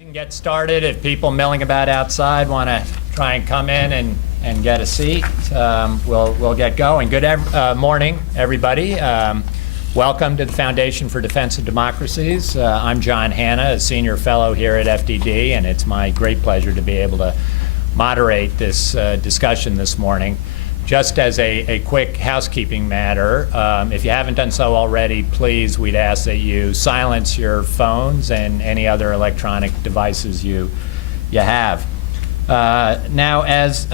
And get started. If people milling about outside want to try and come in and get a seat, we'll get going. Good morning, everybody. Welcome to the Foundation for Defense of Democracies. I'm John Hanna, a senior fellow here at FDD, and it's my great pleasure to be able to moderate this discussion this morning. Just as a quick housekeeping matter, if you haven't done so already, please, we'd ask that you silence your phones and any other electronic devices you have. Now, as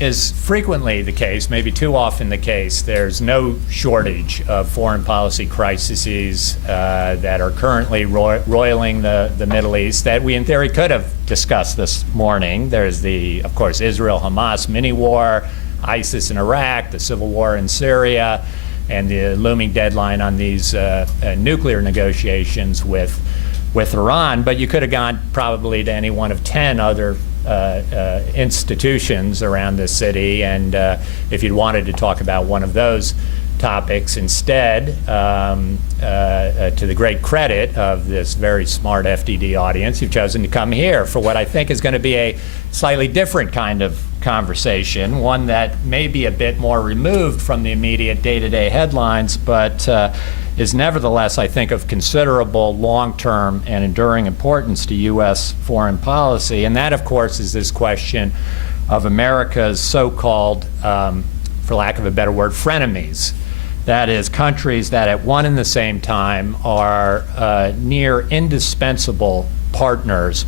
is frequently the case, maybe too often the case, there's no shortage of foreign policy crises that are currently roiling the Middle East that we, in theory, could have discussed this morning. There's the, of course, Israel-Hamas mini-war, ISIS in Iraq, the civil war in Syria, and the looming deadline on these nuclear negotiations with Iran. But you could have gone probably to any one of 10 other institutions around this city, and if you'd wanted to talk about one of those topics instead, to the great credit of this very smart FDD audience, you've chosen to come here for what I think is going to be a slightly different kind of conversation, one that may be a bit more removed from the immediate day-to-day headlines, but is nevertheless, I think, of considerable long-term and enduring importance to U.S. foreign policy. And that, of course, is this question of America's so-called, for lack of a better word, frenemies. That is, countries that at one and the same time are near indispensable partners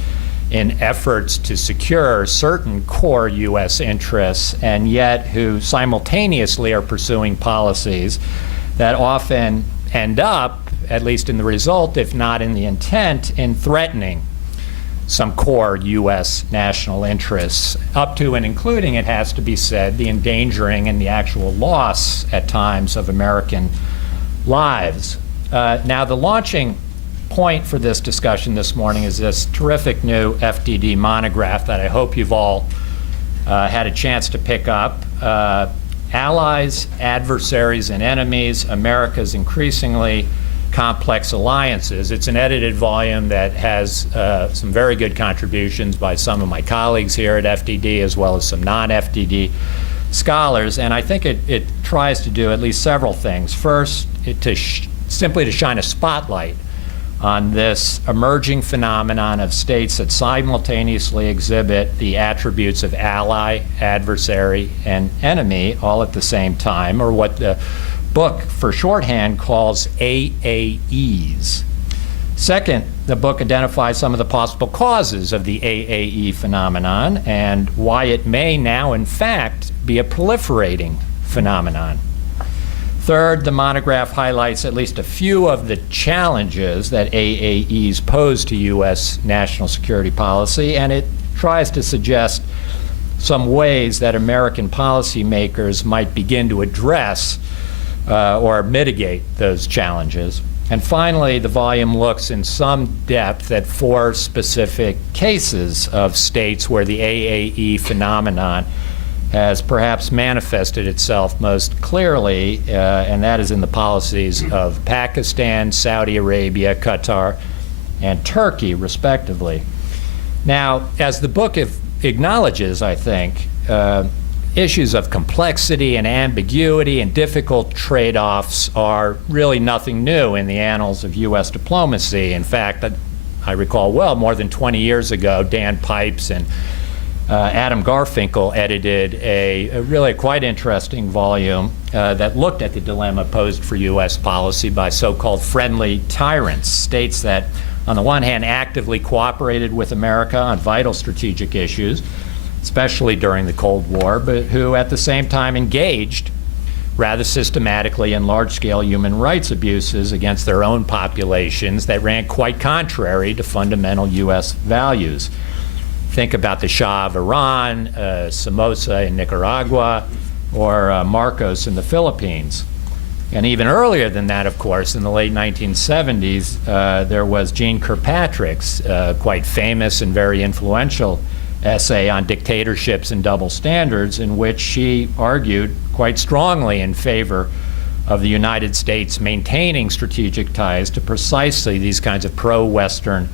in efforts to secure certain core U.S. interests, and yet who simultaneously are pursuing policies that often end up, at least in the result, if not in the intent, in threatening some core U.S. national interests, up to and including, it has to be said, the endangering and the actual loss at times of American lives. Now, the launching point for this discussion this morning is this terrific new FDD monograph that I hope you've all had a chance to pick up. Allies, Adversaries, and Enemies, America's Increasingly Complex Alliances. It's an edited volume that has some very good contributions by some of my colleagues here at FDD, as well as some non-FDD scholars, and I think it tries to do at least several things. First, simply to shine a spotlight on this emerging phenomenon of states that simultaneously exhibit the attributes of ally, adversary, and enemy all at the same time, or what the book for shorthand calls AAEs. Second, the book identifies some of the possible causes of the AAE phenomenon and why it may now, in fact, be a proliferating phenomenon. Third, the monograph highlights at least a few of the challenges that AAEs pose to U.S. national security policy, and it tries to suggest some ways that American policymakers might begin to address or mitigate those challenges. And finally, the volume looks in some depth at 4 specific cases of states where the AAE phenomenon has perhaps manifested itself most clearly, and that is in the policies of Pakistan, Saudi Arabia, Qatar, and Turkey, respectively. Now, as the book acknowledges, I think, issues of complexity and ambiguity and difficult trade-offs are really nothing new in the annals of U.S. diplomacy. In fact, I recall well, more than 20 years ago, Dan Pipes and Adam Garfinkel edited a really quite interesting volume that looked at the dilemma posed for U.S. policy by so-called friendly tyrants, states that, on the one hand, actively cooperated with America on vital strategic issues, especially during the Cold War, but who at the same time engaged rather systematically in large-scale human rights abuses against their own populations that ran quite contrary to fundamental U.S. values. Think about the Shah of Iran, Somoza in Nicaragua, or Marcos in the Philippines. And even earlier than that, of course, in the late 1970s, there was Jeane Kirkpatrick's quite famous and very influential essay on dictatorships and double standards, in which she argued quite strongly in favor of the United States maintaining strategic ties to precisely these kinds of pro-Western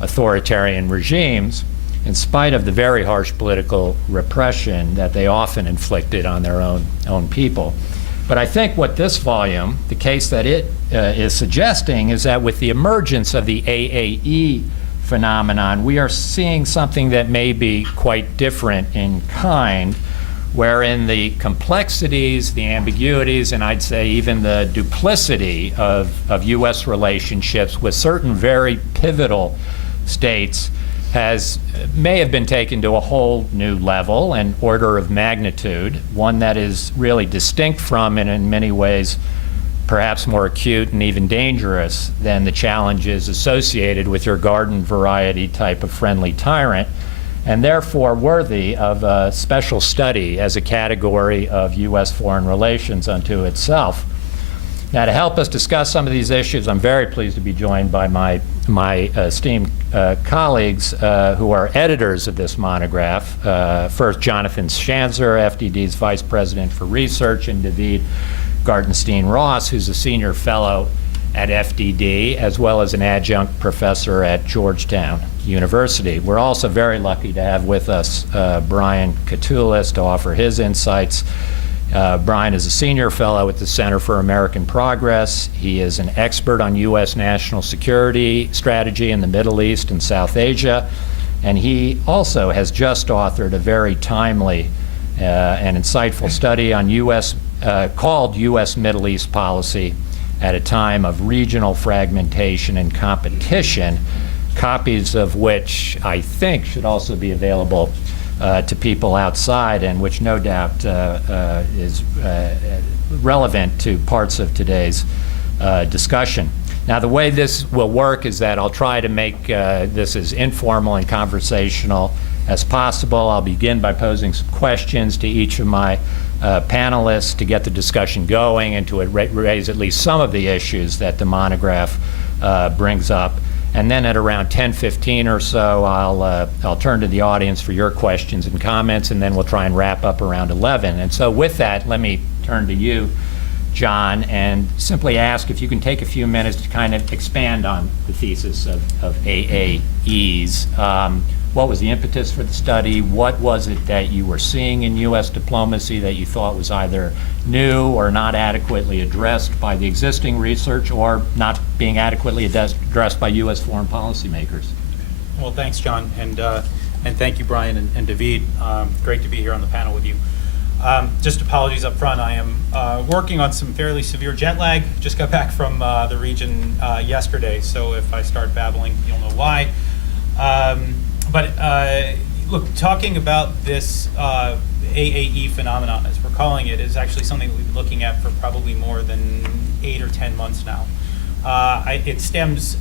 authoritarian regimes, in spite of the very harsh political repression that they often inflicted on their own people. But I think what this volume, the case that it is suggesting, is that with the emergence of the AAE phenomenon, we are seeing something that may be quite different in kind, wherein the complexities, the ambiguities, and I'd say even the duplicity of U.S. relationships with certain very pivotal states may have been taken to a whole new level and order of magnitude, one that is really distinct from and in many ways perhaps more acute and even dangerous than the challenges associated with your garden variety type of friendly tyrant, and therefore worthy of a special study as a category of U.S. foreign relations unto itself. Now, to help us discuss some of these issues, I'm very pleased to be joined by my esteemed colleagues who are editors of this monograph. First, Jonathan Schanzer, FDD's Vice President for Research, and David Gartenstein-Ross, who's a senior fellow at FDD, as well as an adjunct professor at Georgetown University. We're also very lucky to have with us Brian Katulis to offer his insights. Brian is a senior fellow at the Center for American Progress. He is an expert on U.S. national security strategy in the Middle East and South Asia, and he also has just authored a very timely and insightful study on called U.S. Middle East Policy at a Time of Regional Fragmentation and Competition, copies of which I think should also be available to people outside, and which no doubt is relevant to parts of today's discussion. Now, the way this will work is that I'll try to make this as informal and conversational as possible. I'll begin by posing some questions to each of my panelists to get the discussion going and to raise at least some of the issues that the monograph brings up. And then at around 10:15 or so, I'll turn to the audience for your questions and comments, and then we'll try and wrap up around 11. And so with that, let me turn to you, John, and simply ask if you can take a few minutes to kind of expand on the thesis of AAEs. What was the impetus for the study? What was it that you were seeing in U.S. diplomacy that you thought was either new or not adequately addressed by the existing research, or not being adequately addressed by U.S. foreign policymakers? Well, thanks, John, and thank you, Brian and David. Great to be here on the panel with you. Just apologies up front. I am working on some fairly severe jet lag. Just got back from the region yesterday, so if I start babbling, you'll know why. But look, talking about this AAE phenomenon, as we're calling it, is actually something that we've been looking at for probably more than 8 or 10 months now. It stems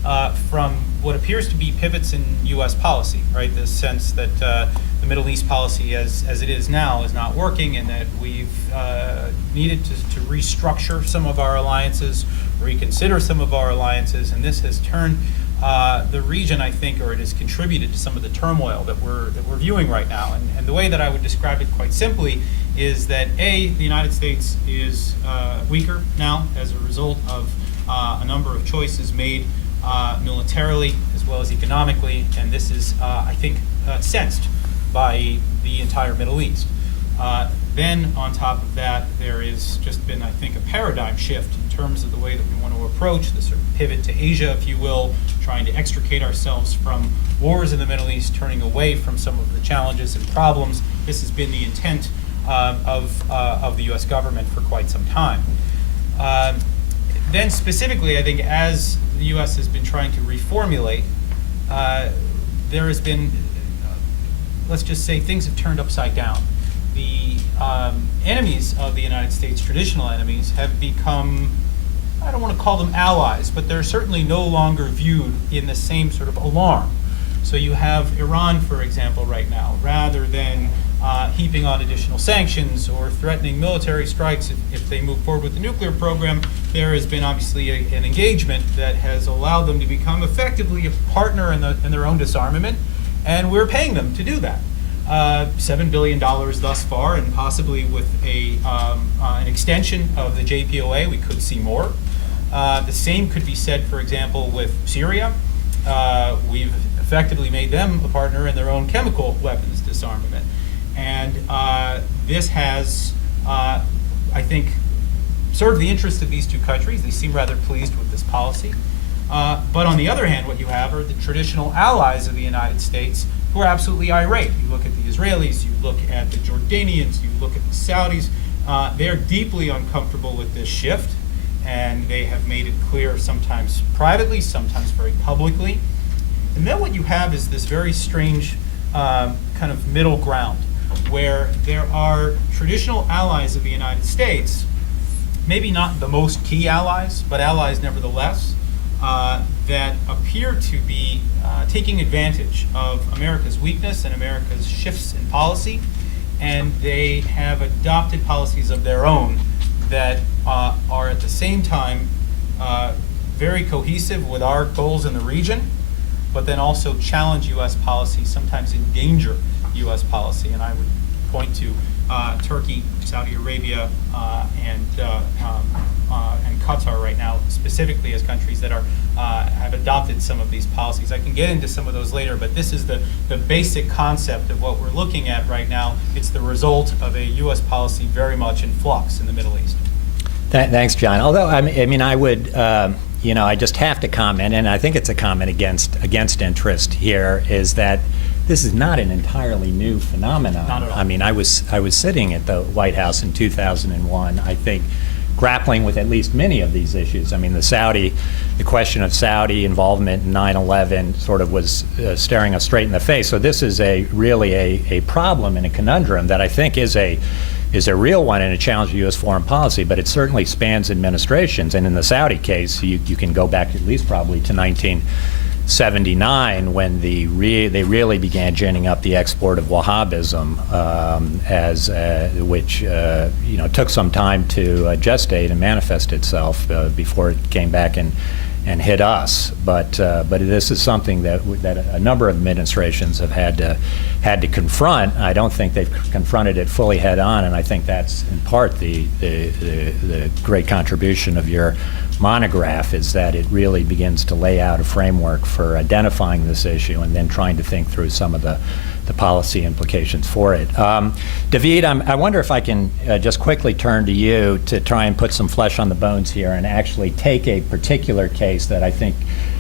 from what appears to be pivots in U.S. policy, right? This sense that the Middle East policy as it is now is not working, and that we've needed to restructure some of our alliances, reconsider some of our alliances, and this has turned the region, I think, or it has contributed to some of the turmoil that we're viewing right now. And the way that I would describe it quite simply is that the United States is weaker now as a result of a number of choices made militarily as well as economically, and this is, I think, sensed by the entire Middle East. Then on top of that, there has just been, I think, a paradigm shift in terms of the way that we want to approach the sort of pivot to Asia, if you will, trying to extricate ourselves from wars in the Middle East, turning away from some of the challenges and problems. This has been the intent of the U.S. government for quite some time. Then specifically, I think as the U.S. has been trying to reformulate, there has been, let's just say, things have turned upside down. The enemies of the United States, traditional enemies, have become, I don't want to call them allies, but they're certainly no longer viewed in the same sort of alarm. So you have Iran, for example, right now, rather than heaping on additional sanctions or threatening military strikes if they move forward with the nuclear program, there has been obviously an engagement that has allowed them to become effectively a partner in their own disarmament, and we're paying them to do that. $7 billion thus far, and possibly with an extension of the JPOA, we could see more. The same could be said, for example, with Syria. We've effectively made them a partner in their own chemical weapons disarmament. And this has, I think, served the interest of these two countries. They seem rather pleased with this policy. But on the other hand, what you have are the traditional allies of the United States who are absolutely irate. You look at the Israelis, you look at the Jordanians, you look at the Saudis. They're deeply uncomfortable with this shift, and they have made it clear sometimes privately, sometimes very publicly. And then what you have is this very strange kind of middle ground where there are traditional allies of the United States, maybe not the most key allies, but allies nevertheless, that appear to be taking advantage of America's weakness and America's shifts in policy, and they have adopted policies of their own that are at the same time very cohesive with our goals in the region, but then also challenge U.S. policy, sometimes endanger U.S. policy. And I would point to Turkey, Saudi Arabia, and Qatar right now, specifically as countries that are have adopted some of these policies. I can get into some of those later, but this is the basic concept of what we're looking at right now. It's the result of a U.S. policy very much in flux in the Middle East. Thanks, John. Although, I mean, I would, I just have to comment, and I think it's a comment against interest here, is that this is not an entirely new phenomenon. Not at all. I mean, I was sitting at the White House in 2001, I think, grappling with at least many of these issues. I mean, the question of Saudi involvement in 9/11 sort of was staring us straight in the face. So this is really a problem and a conundrum that I think is a real one and a challenge to U.S. foreign policy, but it certainly spans administrations. And in the Saudi case, you can go back at least probably to 1979 when they really began ginning up the export of Wahhabism, which took some time to gestate and manifest itself before it came back and hit us. But this is something that a number of administrations have had to confront. I don't think they've confronted it fully head on, and I think that's in part the great contribution of your monograph, is that it really begins to lay out a framework for identifying this issue and then trying to think through some of the policy implications for it. David, I wonder if I can just quickly turn to you to try and put some flesh on the bones here and actually take a particular case that I think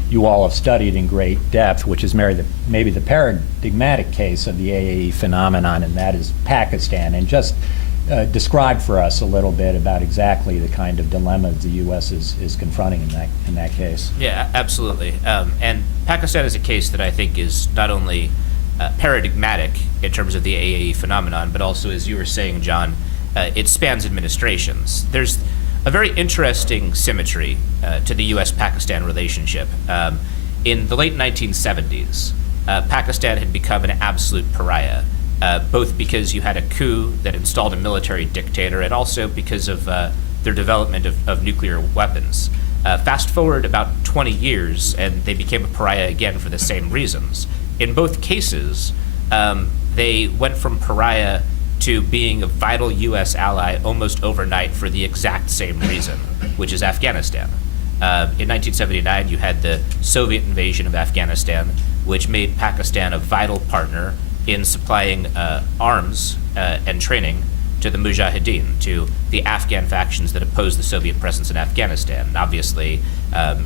you all have studied in great depth, which is maybe the paradigmatic case of the AAE phenomenon, and that is Pakistan. And just describe for us a little bit about exactly the kind of dilemmas the U.S. is confronting in that case. Yeah, absolutely. And Pakistan is a case that I think is not only paradigmatic in terms of the AAE phenomenon, but also, as you were saying, John, it spans administrations. There's a very interesting symmetry to the U.S.-Pakistan relationship. In the late 1970s, Pakistan had become an absolute pariah, both because you had a coup that installed a military dictator and also because of their development of nuclear weapons. Fast forward about 20 years, and they became a pariah again for the same reasons. In both cases, they went from pariah to being a vital U.S. ally almost overnight for the exact same reason, which is Afghanistan. In 1979, you had the Soviet invasion of Afghanistan, which made Pakistan a vital partner in supplying arms and training to the Mujahideen, to the Afghan factions that opposed the Soviet presence in Afghanistan. And obviously,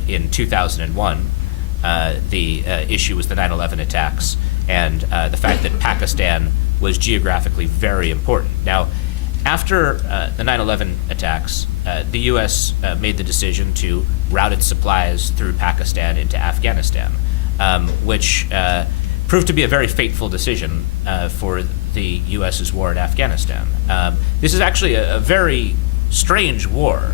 in 2001, the issue was the 9/11 attacks and the fact that Pakistan was geographically very important. Now, after the 9/11 attacks, the U.S. Made the decision to route its supplies through Pakistan into Afghanistan, which proved to be a very fateful decision for the U.S.'s war in Afghanistan. This is actually a very strange war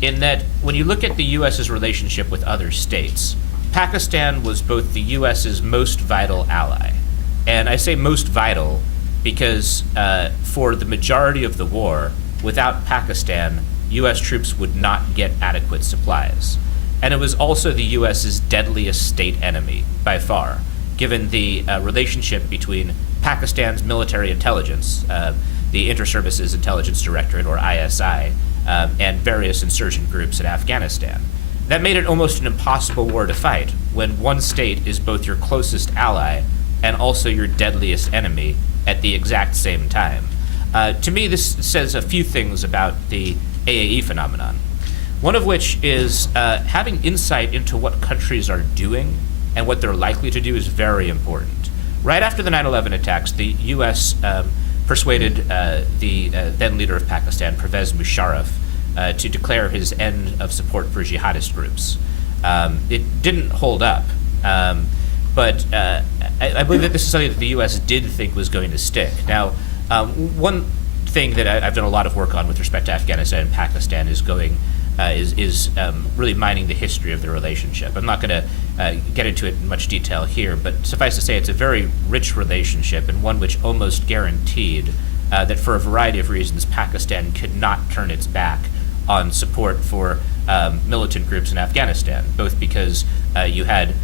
in that when you look at the U.S.'s relationship with other states, Pakistan was both the U.S.'s most vital ally. And I say most vital because for the majority of the war, without Pakistan, U.S. troops would not get adequate supplies. And it was also the U.S.'s deadliest state enemy by far, given the relationship between Pakistan's military intelligence, the Inter-Services Intelligence Directorate, or ISI, and various insurgent groups in Afghanistan. That made it almost an impossible war to fight when one state is both your closest ally and also your deadliest enemy at the exact same time. To me, this says a few things about the AAE phenomenon. One of which is having insight into what countries are doing and what they're likely to do is very important. Right after the 9/11 attacks, the U.S. Persuaded the then leader of Pakistan, Pervez Musharraf, to declare his end of support for jihadist groups. It didn't hold up, but I believe that this is something that the U.S. did think was going to stick. Now, one thing that I've done a lot of work on with respect to Afghanistan and Pakistan is really mining the history of the relationship. I'm not going to get into it in much detail here, but suffice to say it's a very rich relationship and one which almost guaranteed that for a variety of reasons Pakistan could not turn its back on support for militant groups in Afghanistan, both because you had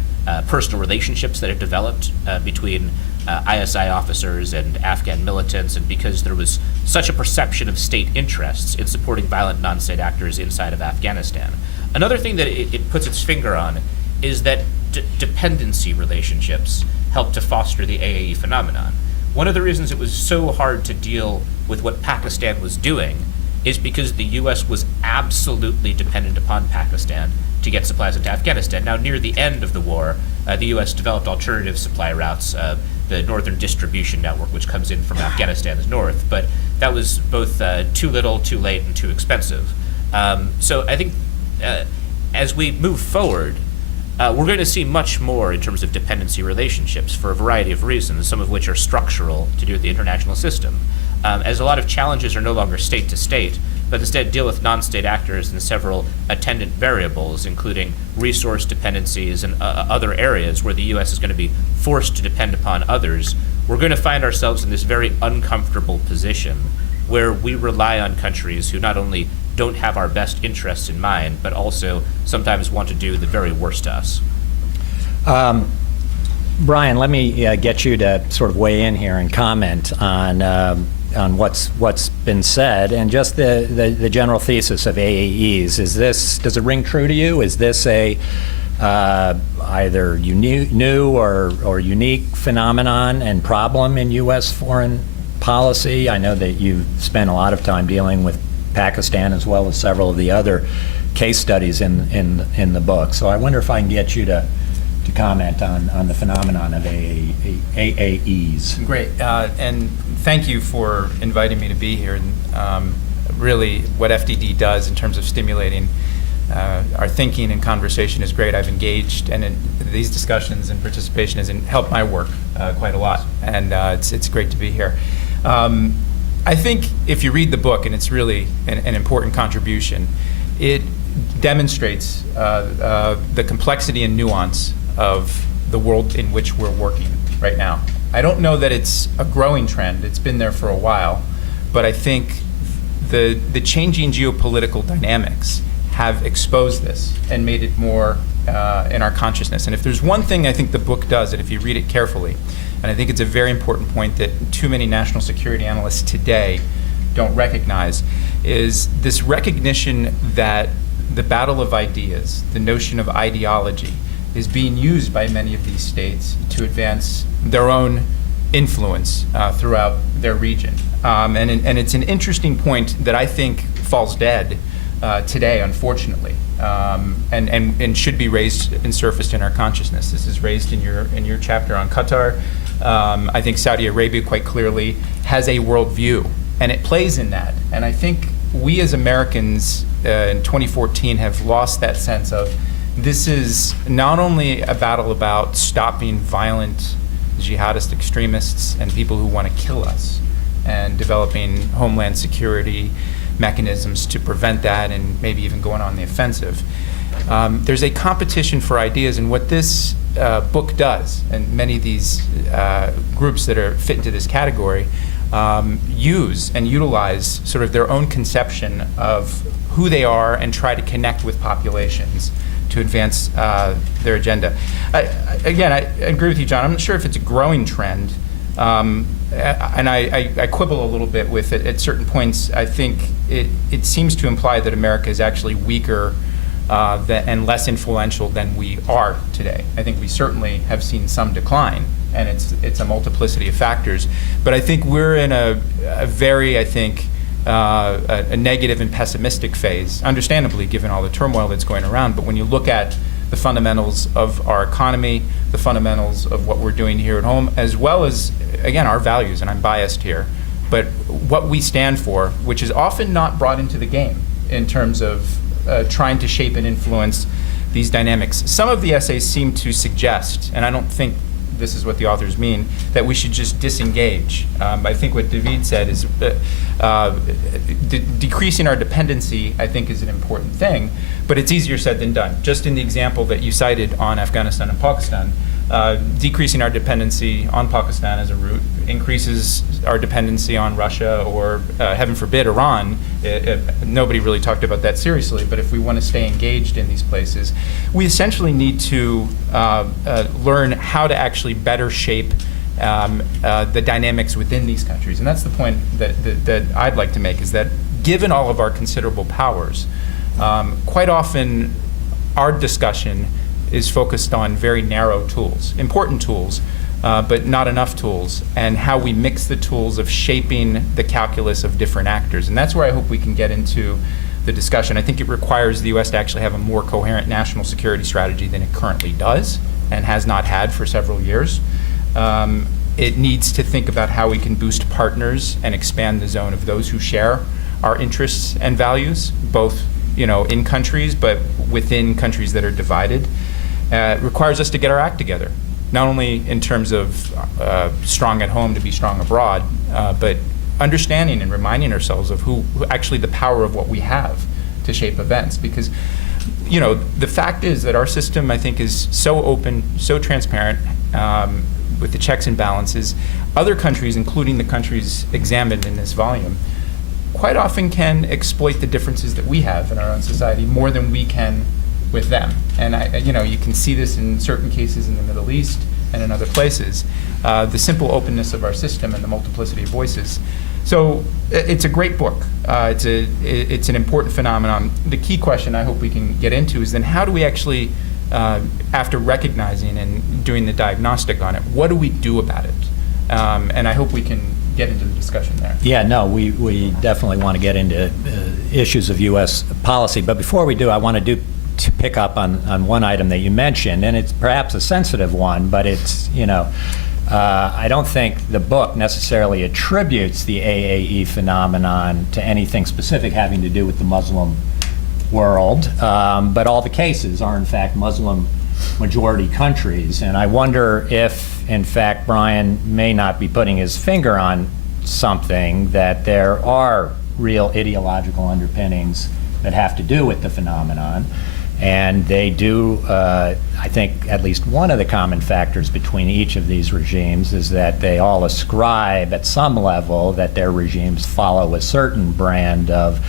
personal relationships that had developed between ISI officers and Afghan militants, and because there was such a perception of state interests in supporting violent non-state actors inside of Afghanistan. Another thing that it puts its finger on is that dependency relationships help to foster the AAE phenomenon. One of the reasons it was so hard to deal with what Pakistan was doing is because the U.S. was absolutely dependent upon Pakistan to get supplies into Afghanistan. Now, near the end of the war, the U.S. developed alternative supply routes, the Northern Distribution Network, which comes in from Afghanistan's north, but that was both too little, too late, and too expensive. So I think as we move forward, we're going to see much more in terms of dependency relationships for a variety of reasons, some of which are structural to do with the international system. As a lot of challenges are no longer state to state, but instead deal with non-state actors and several attendant variables, including resource dependencies and other areas where the U.S. is going to be forced to depend upon others, we're going to find ourselves in this very uncomfortable position where we rely on countries who not only don't have our best interests in mind, but also sometimes want to do the very worst to us. Brian, let me get you to sort of weigh in here and comment on what's been said and just the general thesis of AAEs. Does it ring true to you? Is this a either new or unique phenomenon and problem in U.S. foreign policy? I know that you've spent a lot of time dealing with Pakistan as well as several of the other case studies in the book. So I wonder if I can get you to comment on the phenomenon of AAEs. Great, and thank you for inviting me to be here. And really, what FDD does in terms of stimulating our thinking and conversation is great. I've engaged, and in these discussions and participation has helped my work quite a lot, and it's great to be here. I think if you read the book, and it's really an important contribution, it demonstrates the complexity and nuance of the world in which we're working right now. I don't know that it's a growing trend. It's been there for a while, but I think the changing geopolitical dynamics have exposed this and made it more in our consciousness. And if there's one thing I think the book does, and if you read it carefully, and I think it's a very important point that too many national security analysts today don't recognize, is this recognition that the battle of ideas, the notion of ideology, is being used by many of these states to advance their own influence throughout their region. And it's an interesting point that I think falls dead today, unfortunately, and should be raised and surfaced in our consciousness. This is raised in your chapter on Qatar. I think Saudi Arabia quite clearly has a worldview, and it plays in that. And I think we as Americans in 2014 have lost that sense of this is not only a battle about stopping violent jihadist extremists and people who want to kill us and developing homeland security mechanisms to prevent that and maybe even going on the offensive. There's a competition for ideas, and what this book does, and many of these groups that are fit into this category, use and utilize sort of their own conception of who they are and try to connect with populations to advance their agenda. I agree with you, John. I'm not sure if it's a growing trend, and I quibble a little bit with it at certain points. I think it seems to imply that America is actually weaker and less influential than we are today. I think we certainly have seen some decline, and it's a multiplicity of factors. But I think we're in a very, I think, a negative and pessimistic phase, understandably, given all the turmoil that's going around. But when you look at the fundamentals of our economy, the fundamentals of what we're doing here at home, as well as, again, our values, and I'm biased here, but what we stand for, which is often not brought into the game in terms of trying to shape and influence these dynamics. Some of the essays seem to suggest, and I don't think this is what the authors mean, that we should just disengage. I think what David said is decreasing our dependency, I think, is an important thing, but it's easier said than done. Just in the example that you cited on Afghanistan and Pakistan, decreasing our dependency on Pakistan as a route increases our dependency on Russia or, heaven forbid, Iran. Nobody really talked about that seriously, but if we want to stay engaged in these places, we essentially need to learn how to actually better shape the dynamics within these countries. And that's the point that I'd like to make, is that given all of our considerable powers, quite often our discussion is focused on very narrow tools, important tools, but not enough tools, and how we mix the tools of shaping the calculus of different actors. And that's where I hope we can get into the discussion. I think it requires the U.S. to actually have a more coherent national security strategy than it currently does and has not had for several years. It needs to think about how we can boost partners and expand the zone of those who share our interests and values, both in countries, but within countries that are divided. It requires us to get our act together, not only in terms of strong at home to be strong abroad, but understanding and reminding ourselves of who actually the power of what we have to shape events. Because the fact is that our system, I think, is so open, so transparent, with the checks and balances. Other countries, including the countries examined in this volume, quite often can exploit the differences that we have in our own society more than we can with them. And you can see this in certain cases in the Middle East and in other places. The simple openness of our system and the multiplicity of voices. So it's a great book. It's an important phenomenon. The key question I hope we can get into is then how do we actually, after recognizing and doing the diagnostic on it, what do we do about it? And I hope we can get into the discussion there. Yeah, no, we definitely want to get into issues of U.S. policy. But before we do, I want to pick up on one item that you mentioned, and it's perhaps a sensitive one, but it's, I don't think the book necessarily attributes the AAE phenomenon to anything specific having to do with the Muslim world, but all the cases are, in fact, Muslim majority countries. And I wonder if, in fact, Brian may not be putting his finger on something, that there are real ideological underpinnings that have to do with the phenomenon. And they do, I think, at least one of the common factors between each of these regimes is that they all ascribe at some level that their regimes follow a certain brand of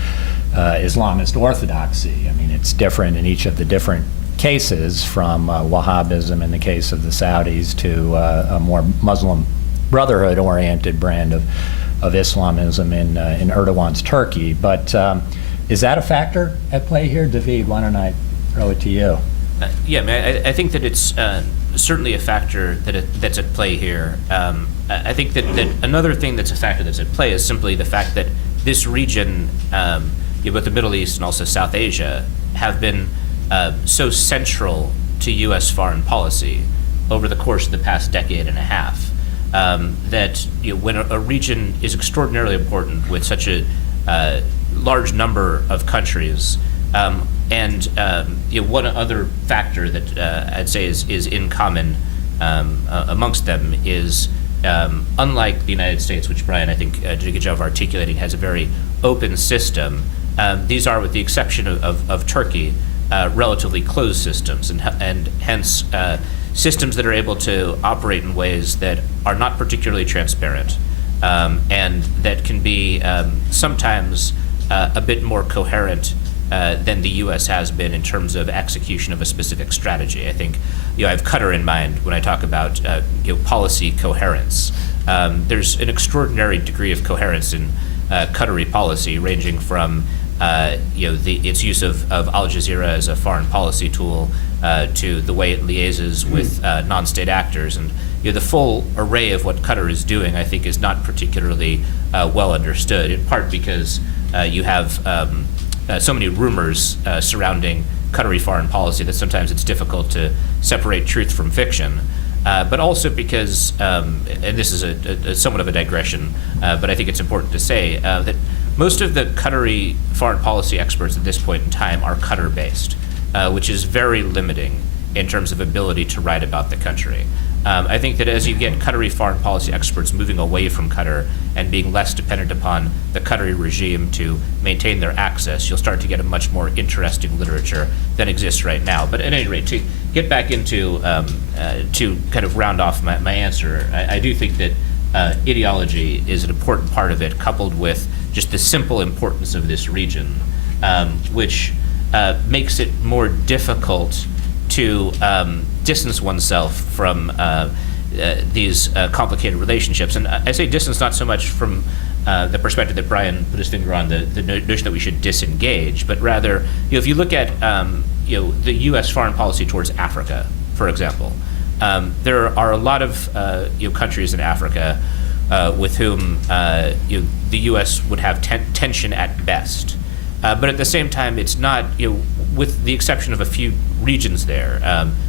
Islamist orthodoxy. I mean, it's different in each of the different cases, from Wahhabism in the case of the Saudis to a more Muslim Brotherhood-oriented brand of Islamism in Erdogan's Turkey. But is that a factor at play here? David, why don't I throw it to you? I think that it's certainly a factor that's at play here. I think that another thing that's a factor that's at play is simply the fact that this region, both the Middle East and also South Asia, have been so central to U.S. foreign policy over the course of the past decade and a half, that when a region is extraordinarily important with such a large number of countries, and one other factor that I'd say is in common amongst them is, unlike the United States, which Brian, I think, did a good job of articulating, has a very open system, these are, with the exception of Turkey, relatively closed systems, and hence systems that are able to operate in ways that are not particularly transparent, and that can be sometimes a bit more coherent than the U.S. has been in terms of execution of a specific strategy. I think I have Qatar in mind when I talk about policy coherence. There's an extraordinary degree of coherence in Qatari policy, ranging from its use of Al Jazeera as a foreign policy tool, to the way it liaises with non-state actors, and the full array of what Qatar is doing, I think, is not particularly well understood. In part because you have so many rumors surrounding Qatari foreign policy that sometimes it's difficult to separate truth from fiction. But also because, and this is a somewhat of a digression, but I think it's important to say that most of the Qatari foreign policy experts at this point in time are Qatar-based, which is very limiting in terms of ability to write about the country. I think that as you get Qatari foreign policy experts moving away from Qatar and being less dependent upon the Qatari regime to maintain their access, you'll start to get a much more interesting literature than exists right now. But at any rate, to get back into, to kind of round off my answer, I do think that ideology is an important part of it, coupled with just the simple importance of this region, which makes it more difficult to distance oneself from these complicated relationships. And I say distance not so much from the perspective that Brian put his finger on, the notion that we should disengage, but rather, if you look at the U.S. foreign policy towards Africa, for example, there are a lot of countries in Africa with whom the U.S. would have tension at best. But at the same time, it's not, with the exception of a few regions there,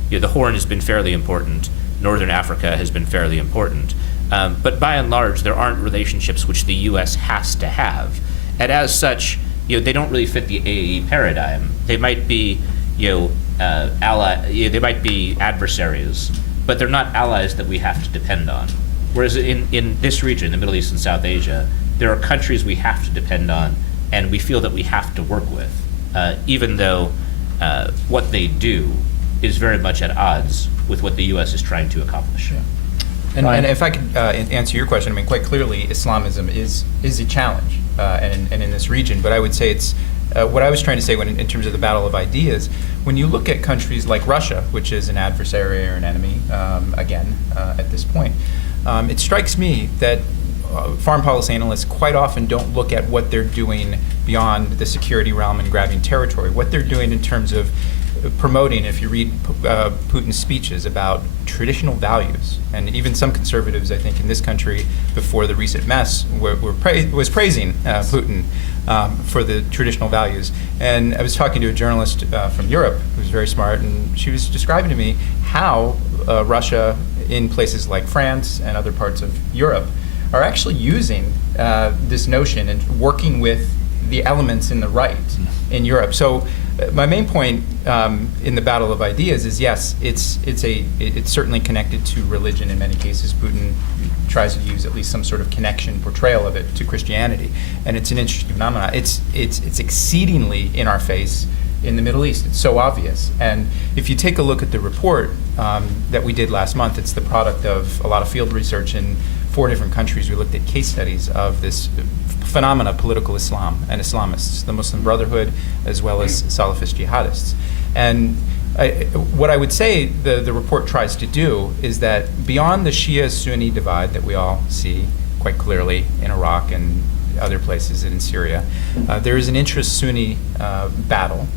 the Horn has been fairly important, Northern Africa has been fairly important, but by and large, there aren't relationships which the U.S. has to have. And as such, they don't really fit the AAE paradigm. They might be, they might be adversaries, but they're not allies that we have to depend on. Whereas in this region, the Middle East and South Asia, there are countries we have to depend on and we feel that we have to work with, even though what they do is very much at odds with what the U.S. is trying to accomplish. Yeah. And if I could answer your question, I mean, quite clearly, Islamism is a challenge, and in this region. But I would say it's what I was trying to say in terms of the battle of ideas. When you look at countries like Russia, which is an adversary or an enemy, at this point, it strikes me that foreign policy analysts quite often don't look at what they're doing beyond the security realm and grabbing territory. What they're doing in terms of promoting, if you read Putin's speeches about traditional values, and even some conservatives, I think, in this country before the recent mess was praising Putin for the traditional values. And I was talking to a journalist from Europe who was very smart, and she was describing to me how Russia, in places like France and other parts of Europe, are actually using this notion and working with the elements in the right in Europe. So my main point in the battle of ideas is, yes, it's certainly connected to religion in many cases. Putin tries to use at least some sort of connection portrayal of it to Christianity, and it's an interesting phenomenon. It's exceedingly in our face in the Middle East. It's so obvious. And if you take a look at the report that we did last month, it's the product of a lot of field research in 4 different countries. We looked at case studies of this phenomena of political Islam and Islamists, the Muslim Brotherhood, as well as Salafist jihadists. And what I would say the report tries to do is that beyond the Shia-Sunni divide that we all see quite clearly in Iraq and other places in Syria, there is an intra-Sunni battle.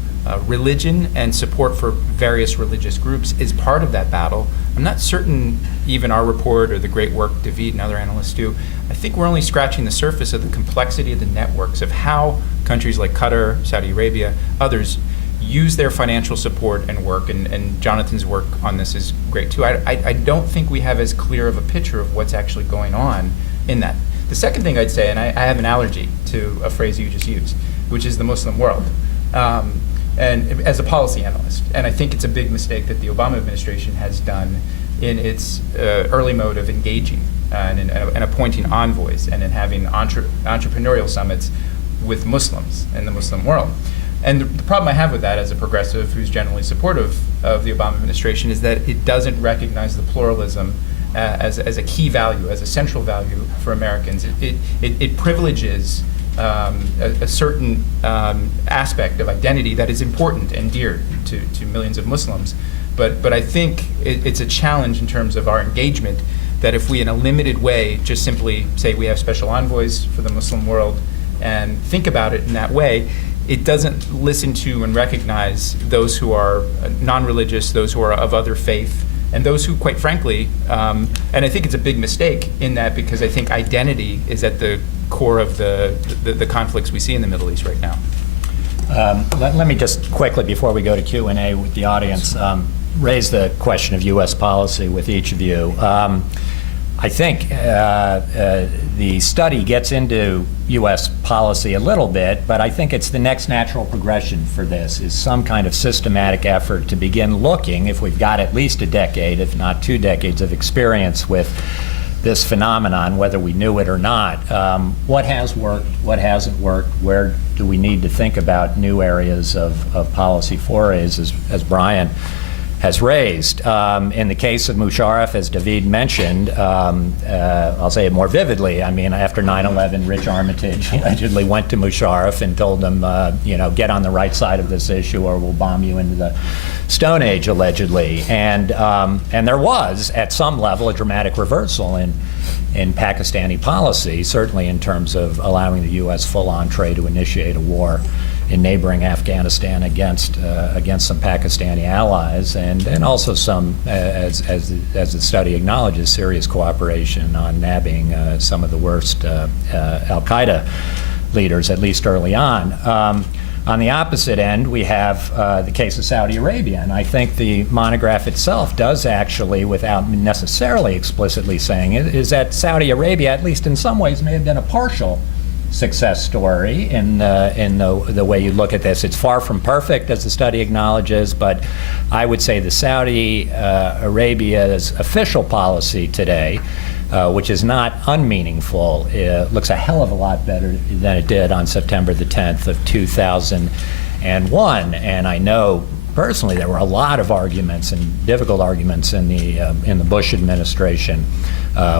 Religion and support for various religious groups is part of that battle. I'm not certain even our report or the great work David and other analysts do. I think we're only scratching the surface of the complexity of the networks of how countries like Qatar, Saudi Arabia, others use their financial support and work, and Jonathan's work on this is great too. I don't think we have as clear of a picture of what's actually going on in that. The second thing I'd say, and I have an allergy to a phrase you just used, which is the Muslim world. And as a policy analyst, and I think it's a big mistake that the Obama administration has done in its early mode of engaging and appointing envoys and in having entrepreneurial summits with Muslims in the Muslim world. And the problem I have with that as a progressive who's generally supportive of the Obama administration is that it doesn't recognize the pluralism as a key value, as a central value for Americans. It privileges a certain aspect of identity that is important and dear to millions of Muslims. But I think it's a challenge in terms of our engagement that if we in a limited way just simply say we have special envoys for the Muslim world and think about it in that way, it doesn't listen to and recognize those who are non-religious, those who are of other faith, and those who, quite frankly, and I think it's a big mistake in that, because I think identity is at the core of the conflicts we see in the Middle East right now. Let me just quickly, before we go to Q&A with the audience, raise the question of U.S. policy with each of you. I think the study gets into U.S. policy a little bit, but I think it's the next natural progression for this, is some kind of systematic effort to begin looking, if we've got at least a decade, if not 2 decades of experience with this phenomenon, whether we knew it or not, what has worked, what hasn't worked, where do we need to think about new areas of policy forays, as Brian has raised. In the case of Musharraf, as David mentioned, I'll say it more vividly. I mean, after 9/11, Rich Armitage allegedly went to Musharraf and told him, get on the right side of this issue or we'll bomb you into the Stone Age, allegedly. And there was, at some level, a dramatic reversal in Pakistani policy, certainly in terms of allowing the U.S. full entree to initiate a war in neighboring Afghanistan against some Pakistani allies, and also some, as the study acknowledges, serious cooperation on nabbing some of the worst al-Qaeda leaders, at least early on. On the opposite end, we have the case of Saudi Arabia, and I think the monograph itself does actually, without necessarily explicitly saying it, is that Saudi Arabia, at least in some ways, may have been a partial success story in the way you look at this. It's far from perfect, as the study acknowledges, but I would say the Saudi Arabia's official policy today, which is not unmeaningful, looks a hell of a lot better than it did on September the 10th of 2001. And I know personally there were a lot of arguments, and difficult arguments, in the Bush administration,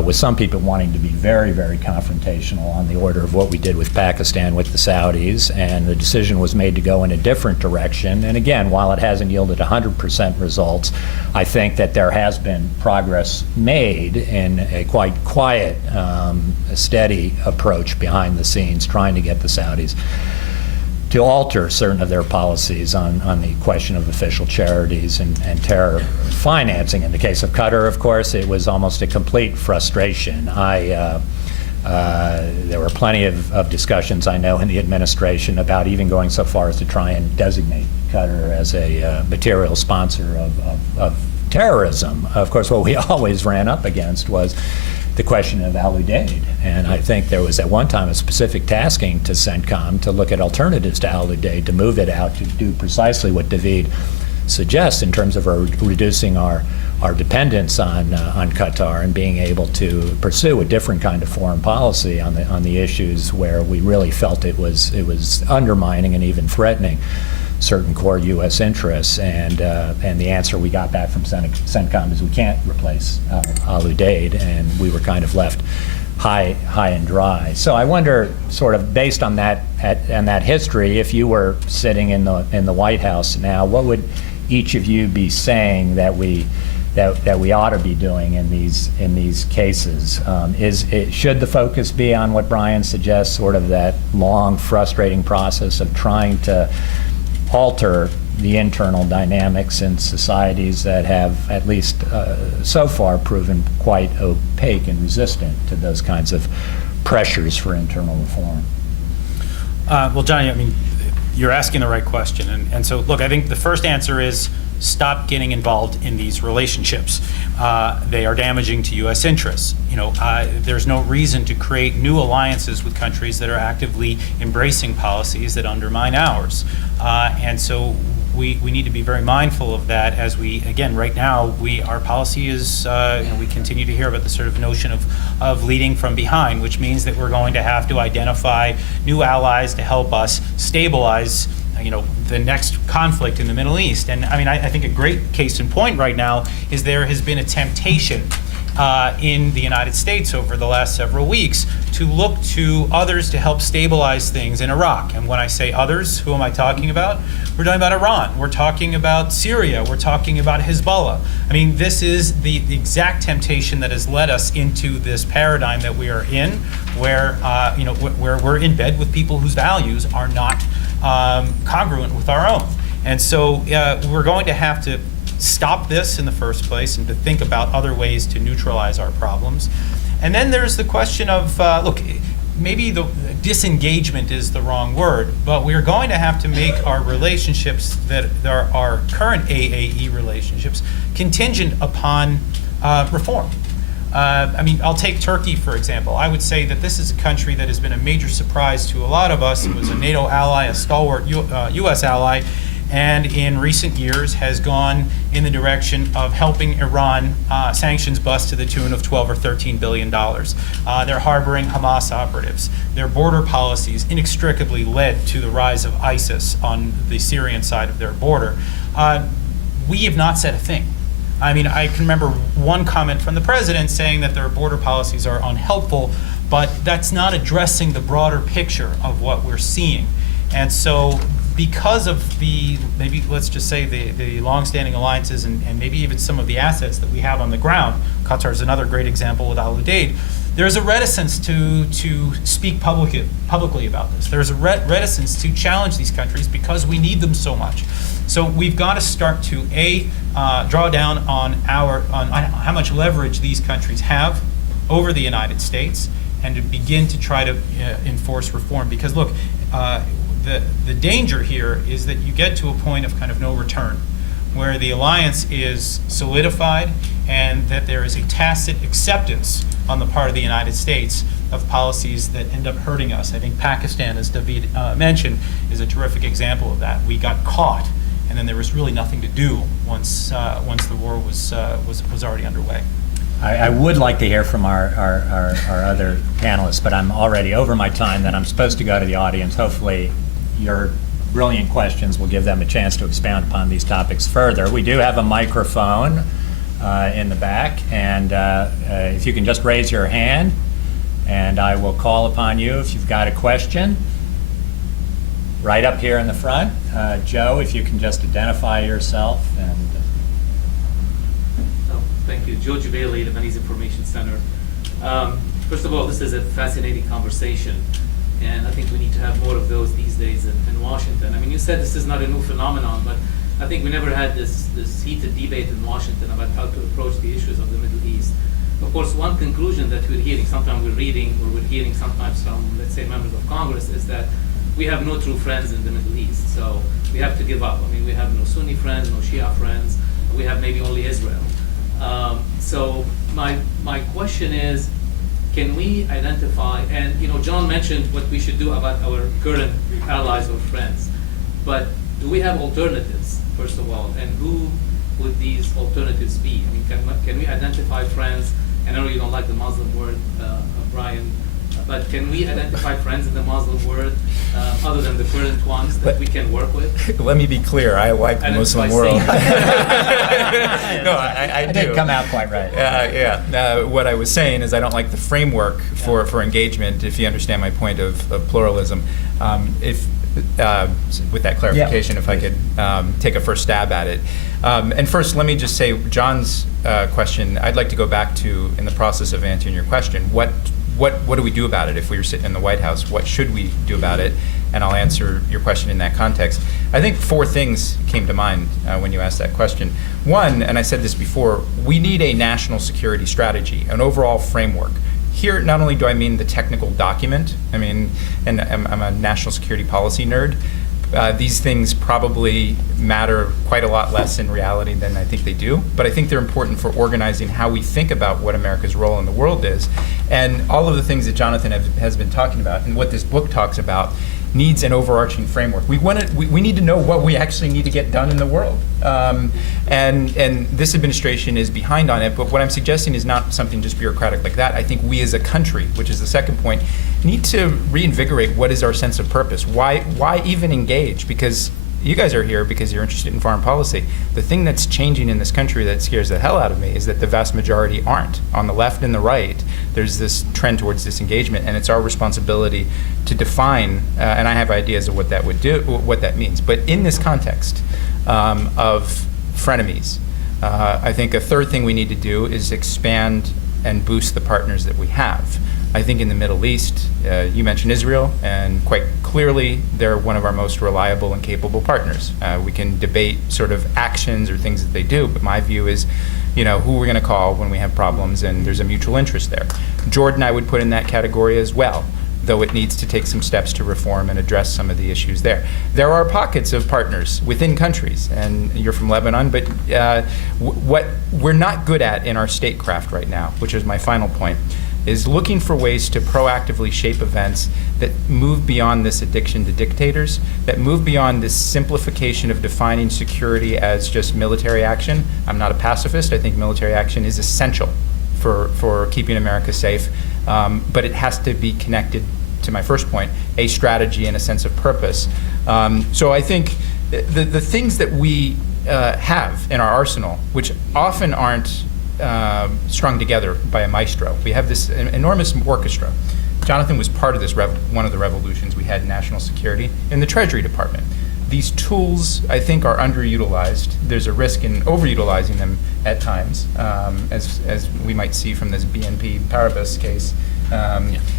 with some people wanting to be very, very confrontational on the order of what we did with Pakistan with the Saudis, and the decision was made to go in a different direction. And again, while it hasn't yielded 100% results, I think that there has been progress made in a quite quiet, steady approach behind the scenes, trying to get the Saudis to alter certain of their policies on the question of official charities and terror financing. In the case of Qatar, of course, it was almost a complete frustration. There were plenty of discussions, I know, in the administration about even going so far as to try and designate Qatar as a material sponsor of terrorism. Of course, what we always ran up against was the question of al-Udeid. And I think there was at one time a specific tasking to CENTCOM to look at alternatives to al-Udeid, to move it out, to do precisely what David suggests in terms of reducing our dependence on Qatar and being able to pursue a different kind of foreign policy on the issues where we really felt it was undermining and even threatening certain core U.S. interests, and the answer we got back from CENTCOM is we can't replace al-Udeid, and we were kind of left high and dry. So I wonder, sort of based on that and that history, if you were sitting in the White House now, what would each of you be saying that we ought to be doing in these cases? Should the focus be on what Brian suggests, sort of that long, frustrating process of trying to alter the internal dynamics in societies that have, at least so far, proven quite opaque and resistant to those kinds of pressures for internal reform? Well, Johnny, I mean, you're asking the right question. And so, look, I think the first answer is stop getting involved in these relationships. They are damaging to U.S. interests. There's no reason to create new alliances with countries that are actively embracing policies that undermine ours. And so we need to be very mindful of that as we, again, right now, our policy is, we continue to hear about the sort of notion of leading from behind, which means that we're going to have to identify new allies to help us stabilize the next conflict in the Middle East. And I mean, I think a great case in point right now is there has been a temptation in the United States over the last several weeks to look to others to help stabilize things in Iraq. And when I say others, who am I talking about? We're talking about Iran. We're talking about Syria. We're talking about Hezbollah. I mean, this is the exact temptation that has led us into this paradigm that we are in, where where we're in bed with people whose values are not congruent with our own. And so we're going to have to stop this in the first place and to think about other ways to neutralize our problems. And then there's the question of, look, maybe the disengagement is the wrong word, but we're going to have to make our relationships that are our current AAE relationships contingent upon reform. I mean, I'll take Turkey, for example. I would say that this is a country that has been a major surprise to a lot of us. It was a NATO ally, a stalwart U.S. ally, and in recent years has gone in the direction of helping Iran sanctions bust to the tune of $12 or $13 billion. They're harboring Hamas operatives. Their border policies inextricably led to the rise of ISIS on the Syrian side of their border. We have not said a thing. I mean, I can remember one comment from the president saying that their border policies are unhelpful, but that's not addressing the broader picture of what we're seeing. And so because of the, maybe let's just say the longstanding alliances and maybe even some of the assets that we have on the ground, Qatar is another great example with Al Udeid, there's a reticence to speak publicly about this. There's a reticence to challenge these countries because we need them so much. So we've got to start to draw down on how much leverage these countries have over the United States, and to begin to try to enforce reform. Because look, the danger here is that you get to a point of kind of no return, where the alliance is solidified and that there is a tacit acceptance on the part of the United States of policies that end up hurting us. I think Pakistan, as David mentioned, is a terrific example of that. We got caught, and then there was really nothing to do once the war was already underway. I would like to hear from our other panelists, but I'm already over my time that I'm supposed to go to the audience. Hopefully your brilliant questions will give them a chance to expound upon these topics further. We do have a microphone in the back, and if you can just raise your hand, and I will call upon you if you've got a question. Right up here in the front. Joe, if you can just identify yourself. And thank you. Joe Bailey, Lebanese Information Center. First of all, this is a fascinating conversation, and I think we need to have more of those these days in Washington. I mean, you said this is not a new phenomenon, but I think we never had this heated debate in Washington about how to approach the issues of the Middle East. Of course, one conclusion that we're hearing, sometimes we're reading, or we're hearing sometimes from, let's say, members of Congress, is that we have no true friends in the Middle East, so we have to give up. I mean, we have no Sunni friends, no Shia friends. We have maybe only Israel. So my question is, can we identify, and John mentioned what we should do about our current allies or friends, but do we have alternatives, first of all, and who would these alternatives be? I mean, can we identify friends? I know you don't like the Muslim word, Brian, but can we identify friends in the Muslim world other than the current ones that we can work with? Let me be clear, I like the Muslim world. No, I do. It didn't come out quite right. What I was saying is I don't like the framework for engagement, if you understand my point of pluralism. With that clarification, if I could take a first stab at it. And first, let me just say, John's question, I'd like to go back to, in the process of answering your question, what do we do about it if we were sitting in the White House? What should we do about it? And I'll answer your question in that context. I think 4 things came to mind when you asked that question. One, and I said this before, we need a national security strategy, an overall framework. Here, not only do I mean the technical document, and I'm a national security policy nerd, these things probably matter quite a lot less in reality than I think they do, but I think they're important for organizing how we think about what America's role in the world is. And all of the things that Jonathan has been talking about and what this book talks about needs an overarching framework. We need to know what we actually need to get done in the world. And this administration is behind on it, but what I'm suggesting is not something just bureaucratic like that. I think we as a country, which is the second point, need to reinvigorate what is our sense of purpose. Why even engage? Because you guys are here because you're interested in foreign policy. The thing that's changing in this country that scares the hell out of me is that the vast majority aren't. On the left and the right, there's this trend towards disengagement, and it's our responsibility to define, and I have ideas of what that would do, what that means. But in this context of frenemies, I think a third thing we need to do is expand and boost the partners that we have. I think in the Middle East, you mentioned Israel, and quite clearly they're one of our most reliable and capable partners. We can debate sort of actions or things that they do, but my view is, who we're going to call when we have problems, and there's a mutual interest there. Jordan, I would put in that category as well, though it needs to take some steps to reform and address some of the issues there. There are pockets of partners within countries, and you're from Lebanon, but what we're not good at in our statecraft right now, which is my final point, is looking for ways to proactively shape events that move beyond this addiction to dictators, that move beyond this simplification of defining security as just military action. I'm not a pacifist. I think military action is essential for keeping America safe, but it has to be connected, to my first point, a strategy and a sense of purpose. So I think the things that we have in our arsenal, which often aren't strung together by a maestro. We have this enormous orchestra. Jonathan was part of this, one of the revolutions we had in national security in the Treasury Department. These tools, I think, are underutilized. There's a risk in overutilizing them at times, as we might see from this BNP Paribas case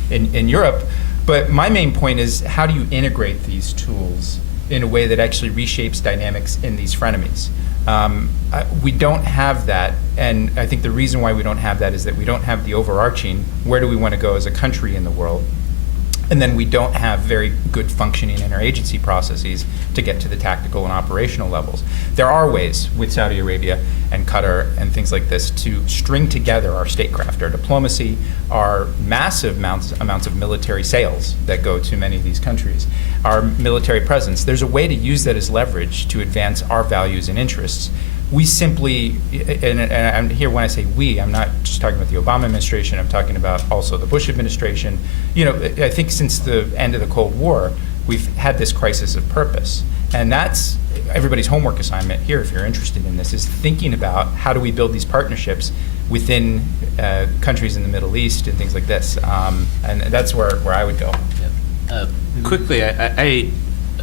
in Europe. But my main point is, how do you integrate these tools in a way that actually reshapes dynamics in these frenemies? We don't have that, and I think the reason why we don't have that is that we don't have the overarching, where do we want to go as a country in the world? And then we don't have very good functioning interagency processes to get to the tactical and operational levels. There are ways with Saudi Arabia and Qatar and things like this to string together our statecraft, our diplomacy, our massive amounts of military sales that go to many of these countries, our military presence. There's a way to use that as leverage to advance our values and interests. We simply, and I'm here when I say we, I'm not just talking about the Obama administration, I'm talking about also the Bush administration. I think since the end of the Cold War, we've had this crisis of purpose. And that's everybody's homework assignment here, if you're interested in this, is thinking about how do we build these partnerships within countries in the Middle East and things like this. And that's where I would go. Quickly, I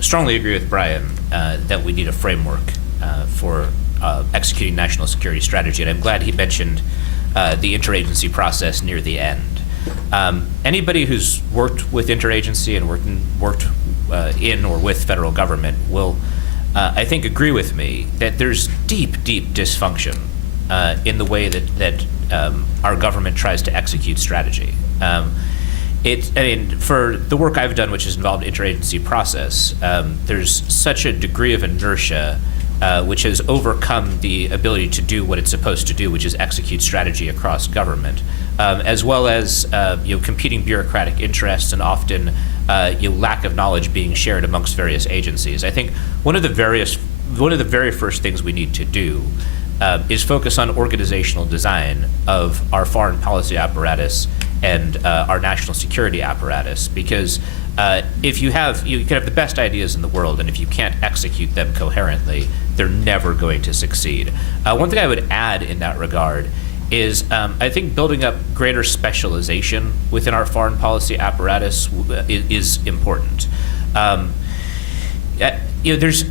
strongly agree with Brian that we need a framework for executing national security strategy, and I'm glad he mentioned the interagency process near the end. Anybody who's worked with interagency and worked in or with federal government will, I think, agree with me that there's deep dysfunction in the way that our government tries to execute strategy. For the work I've done, which has involved interagency process, there's such a degree of inertia which has overcome the ability to do what it's supposed to do, which is execute strategy across government, as well as competing bureaucratic interests and often lack of knowledge being shared amongst various agencies. I think one of the very first things we need to do is focus on organizational design of our foreign policy apparatus and our national security apparatus, because if you can have the best ideas in the world, and if you can't execute them coherently, they're never going to succeed. One thing I would add in that regard is I think building up greater specialization within our foreign policy apparatus is important. There's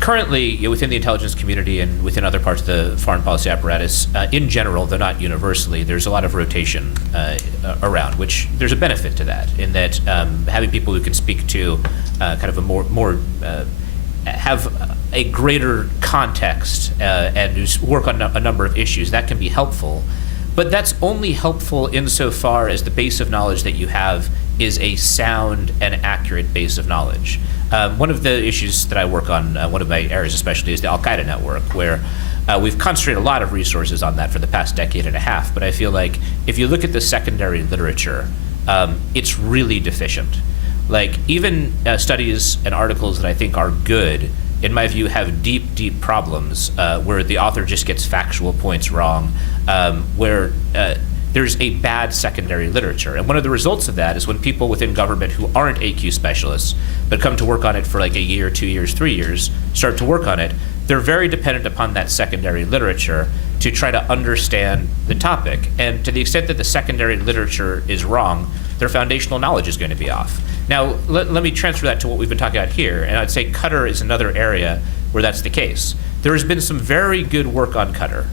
currently, within the intelligence community and within other parts of the foreign policy apparatus, in general, though not universally, there's a lot of rotation around, which there's a benefit to that, in that having people who can speak to kind of a more have a greater context and who work on a number of issues, that can be helpful. But that's only helpful insofar as the base of knowledge that you have is a sound and accurate base of knowledge. One of the issues that I work on, one of my areas especially, is the Al-Qaeda network, where we've concentrated a lot of resources on that for the past decade and a half, but I feel like if you look at the secondary literature, it's really deficient. Like, even studies and articles that I think are good, in my view, have deep problems where the author just gets factual points wrong, where there's a bad secondary literature. And one of the results of that is when people within government who aren't AQ specialists, but come to work on it for like a year, 2 years, 3 years, start to work on it, they're very dependent upon that secondary literature to try to understand the topic. And to the extent that the secondary literature is wrong, their foundational knowledge is going to be off. Now, let me transfer that to what we've been talking about here, and I'd say Qatar is another area where that's the case. There has been some very good work on Qatar,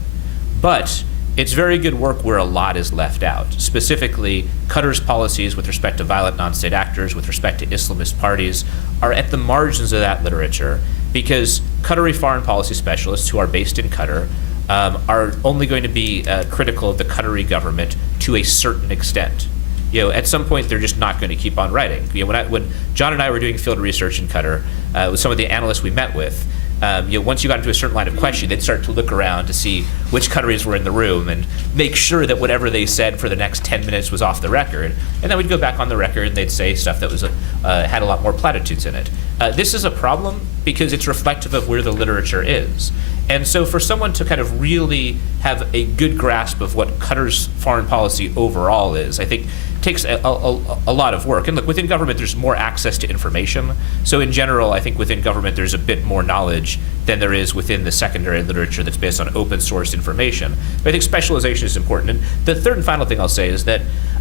but It's very good work where a lot is left out. Specifically, Qatar's policies with respect to violent non-state actors, with respect to Islamist parties, are at the margins of that literature because Qatari foreign policy specialists who are based in Qatar are only going to be critical of the Qatari government to a certain extent. At some point, they're just not going to keep on writing. When John and I were doing field research in Qatar, with some of the analysts we met with, once you got into a certain line of question, they'd start to look around to see which Qataris were in the room and make sure that whatever they said for the next 10 minutes was off the record. And then we'd go back on the record and they'd say stuff that was had a lot more platitudes in it. This is a problem because it's reflective of where the literature is. And so for someone to kind of really have a good grasp of what Qatar's foreign policy overall is, I think takes a lot of work. And look, within government, there's more access to information. So in general, I think within government, there's a bit more knowledge than there is within the secondary literature that's based on open source information. But I think specialization is important. And the third and final thing I'll say is that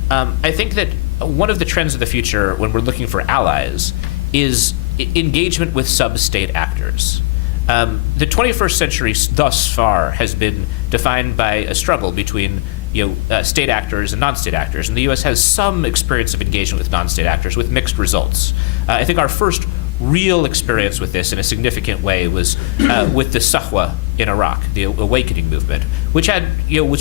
I think that one of the trends of the future when we're looking for allies is engagement with sub-state actors. The 21st century thus far has been defined by a struggle between state actors and non-state actors, and the U.S. has some experience of engagement with non-state actors with mixed results. I think our first real experience with this in a significant way was with the Sahwa in Iraq, the awakening movement, which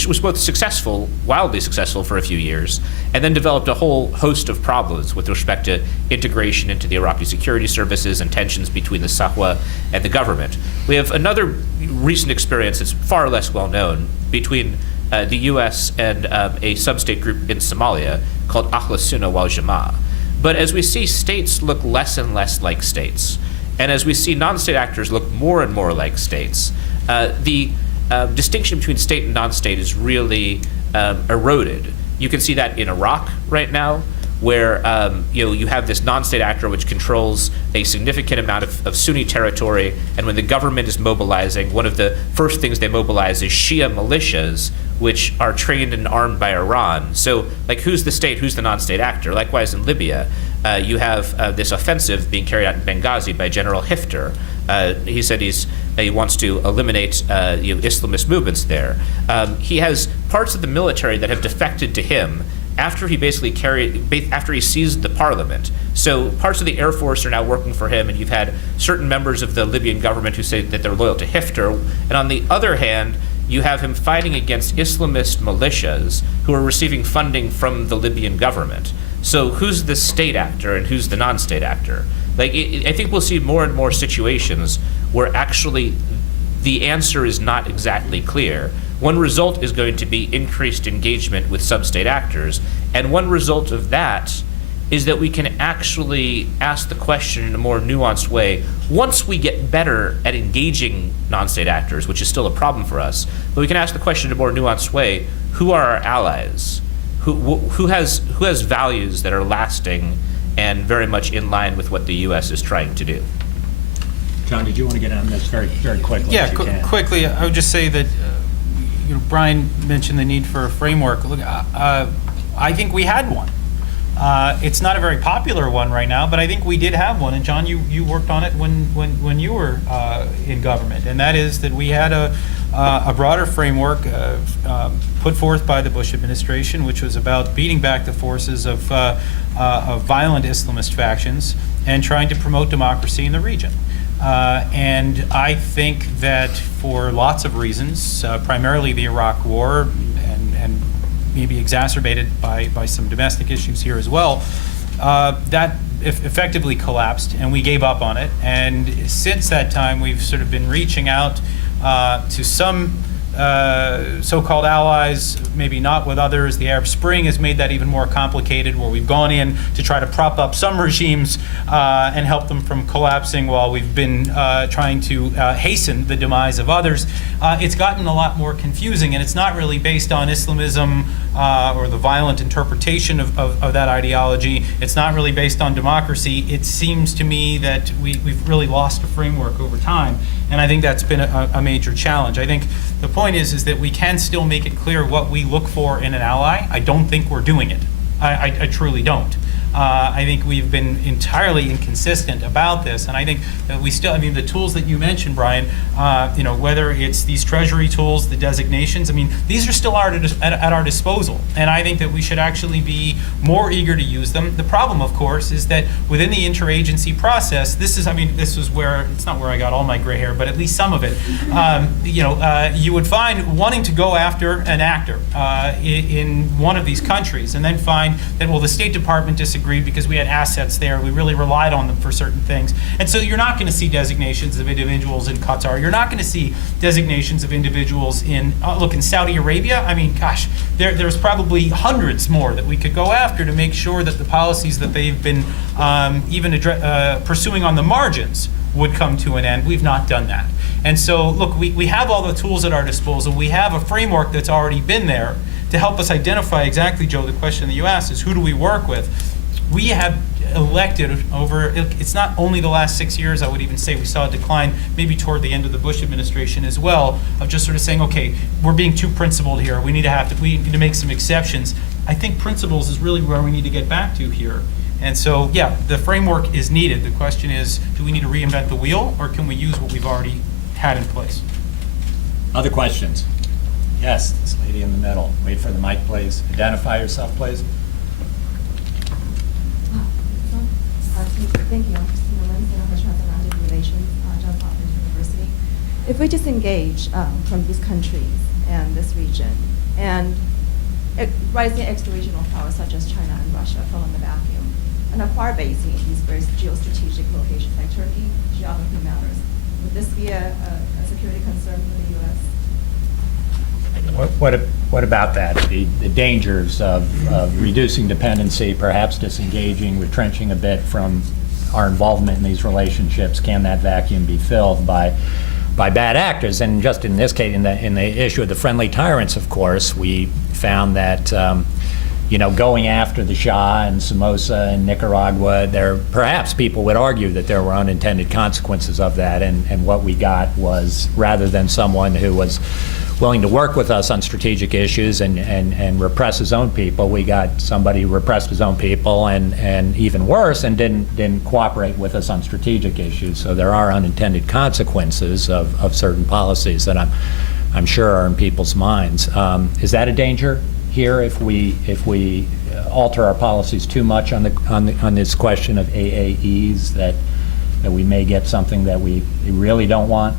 was both successful, wildly successful for a few years, and then developed a whole host of problems with respect to integration into the Iraqi security services and tensions between the Sahwa and the government. We have another recent experience that's far less well known between the U.S. and a sub-state group in Somalia called Ahlu Sunnah wal Jama'ah. But as we see states look less and less like states, and as we see non-state actors look more and more like states, the distinction between state and non-state is really eroded. You can see that in Iraq right now, where you have this non-state actor which controls a significant amount of Sunni territory, and when the government is mobilizing, one of the first things they mobilize is Shia militias, which are trained and armed by Iran. So, who's the state, who's the non-state actor? Likewise in Libya, you have this offensive being carried out in Benghazi by General Hifter. He said he wants to eliminate Islamist movements there. He has parts of the military that have defected to him after he after he seized the parliament. So parts of the Air Force are now working for him, and you've had certain members of the Libyan government who say that they're loyal to Hifter. And on the other hand, you have him fighting against Islamist militias who are receiving funding from the Libyan government. So who's the state actor and who's the non-state actor? I think we'll see more and more situations where actually the answer is not exactly clear. One result is going to be increased engagement with sub-state actors, and one result of that is that we can actually ask the question in a more nuanced way once we get better at engaging non-state actors, which is still a problem for us, but we can ask the question in a more nuanced way: who are our allies? Who has values that are lasting and very much in line with what the U.S. is trying to do? John, did you want to get on this very, very quickly? Yeah, if you can? quickly, I would just say that Brian mentioned the need for a framework. Look, I think we had one. It's not a very popular one right now, but I think we did have one. And John, you worked on it when you were in government, and that is that we had a broader framework put forth by the Bush administration, which was about beating back the forces of violent Islamist factions and trying to promote democracy in the region. And I think that for lots of reasons, primarily the Iraq War and maybe exacerbated by some domestic issues here as well, that effectively collapsed and we gave up on it. And since that time, we've sort of been reaching out to some so-called allies, maybe not with others. The Arab Spring has made that even more complicated, where we've gone in to try to prop up some regimes and help them from collapsing while we've been trying to hasten the demise of others. It's gotten a lot more confusing, and it's not really based on Islamism or the violent interpretation of that ideology. It's not really based on democracy. It seems to me that we've really lost a framework over time, and I think that's been a major challenge. I think the point is that we can still make it clear what we look for in an ally. I don't think we're doing it. I truly don't. I think we've been entirely inconsistent about this, and I think that we still, I mean, the tools that you mentioned, Brian, whether it's these treasury tools, the designations, I mean, these are still at our disposal, and I think that we should actually be more eager to use them. The problem, of course, is that within the interagency process, this is where, it's not where I got all my gray hair, but at least some of it, you would find wanting to go after an actor in one of these countries, and then find that, well, the State Department disagreed because we had assets there, we really relied on them for certain things. And so you're not going to see designations of individuals in Qatar. You're not going to see designations of individuals in, in Saudi Arabia. I mean, gosh, there's probably hundreds more that we could go after to make sure that the policies that they've been pursuing on the margins would come to an end. We've not done that. And so, look, we have all the tools at our disposal. We have a framework that's already been there to help us identify exactly, Joe, the question that you asked is, who do we work with? We have elected over, it's not only the last 6 years, I would even say we saw a decline maybe toward the end of the Bush administration as well, of just sort of saying, okay, we're being too principled here. We need to make some exceptions. I think principles is really where we need to get back to here. And so, yeah, the framework is needed. The question is, do we need to reinvent the wheel, or can we use what we've already had in place? Other questions? Yes, this lady in the middle. Wait for the mic, please. Identify yourself, please. Thank you. I'm Christina Lin, Center for Transatlantic Relations, Johns Hopkins University. If we disengage from these countries and this region, and rising extra-regional powers such as China and Russia fill in the vacuum, and acquire basing in these very geostrategic locations like Turkey, geography matters, would this be a security concern for the U.S.? What about that? The dangers of reducing dependency, perhaps disengaging, retrenching a bit from our involvement in these relationships. Can that vacuum be filled by bad actors? And just in this case, in the issue of the friendly tyrants, of course, we found that going after the Shah and Somoza in Nicaragua, perhaps people would argue that there were unintended consequences of that, and what we got was, rather than someone who was willing to work with us on strategic issues and repress his own people, we got somebody who repressed his own people and even worse, and didn't cooperate with us on strategic issues. So there are unintended consequences of certain policies that I'm sure are in people's minds. Is that a danger here if we alter our policies too much on this question of AAEs, that we may get something that we really don't want?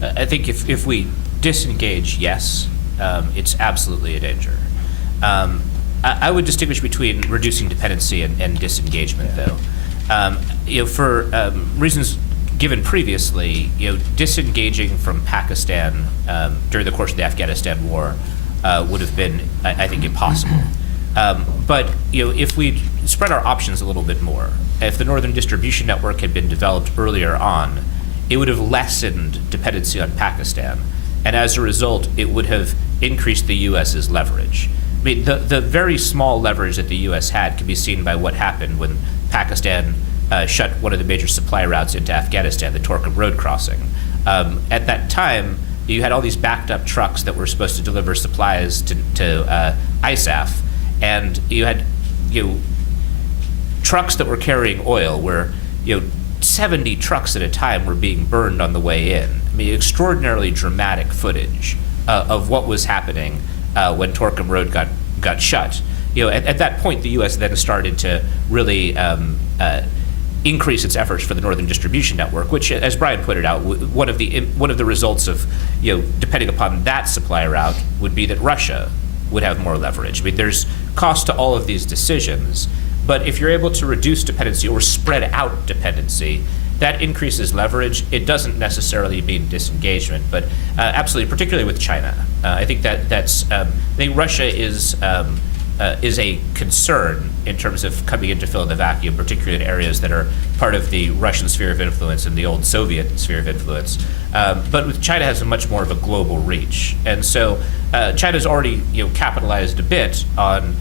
I think if we disengage, yes, it's absolutely a danger. I would distinguish between reducing dependency and disengagement, though. For reasons given previously, disengaging from Pakistan during the course of the Afghanistan war would have been, I think, impossible. But if we spread our options a little bit more, if the Northern Distribution Network had been developed earlier on, it would have lessened dependency on Pakistan. And as a result, it would have increased the U.S.'s leverage. I mean, the very small leverage that the U.S. had can be seen by what happened when Pakistan shut one of the major supply routes into Afghanistan, the Torkham Road crossing. At that time, you had all these backed up trucks that were supposed to deliver supplies to ISAF, and you had trucks that were carrying oil where 70 trucks at a time were being burned on the way in. I mean, extraordinarily dramatic footage of what was happening when Torkham Road got shut. At that point, the U.S. then started to really increase its efforts for the Northern Distribution Network, which, as Brian put it out, one of the results of depending upon that supply route would be that Russia would have more leverage. I mean, there's cost to all of these decisions, but if you're able to reduce dependency or spread out dependency, that increases leverage. It doesn't necessarily mean disengagement, but absolutely, particularly with China. I think that's I think Russia is a concern in terms of coming in to fill in the vacuum, particularly in areas that are part of the Russian sphere of influence and the old Soviet sphere of influence. But with China has a much more of a global reach, and so China's already capitalized a bit on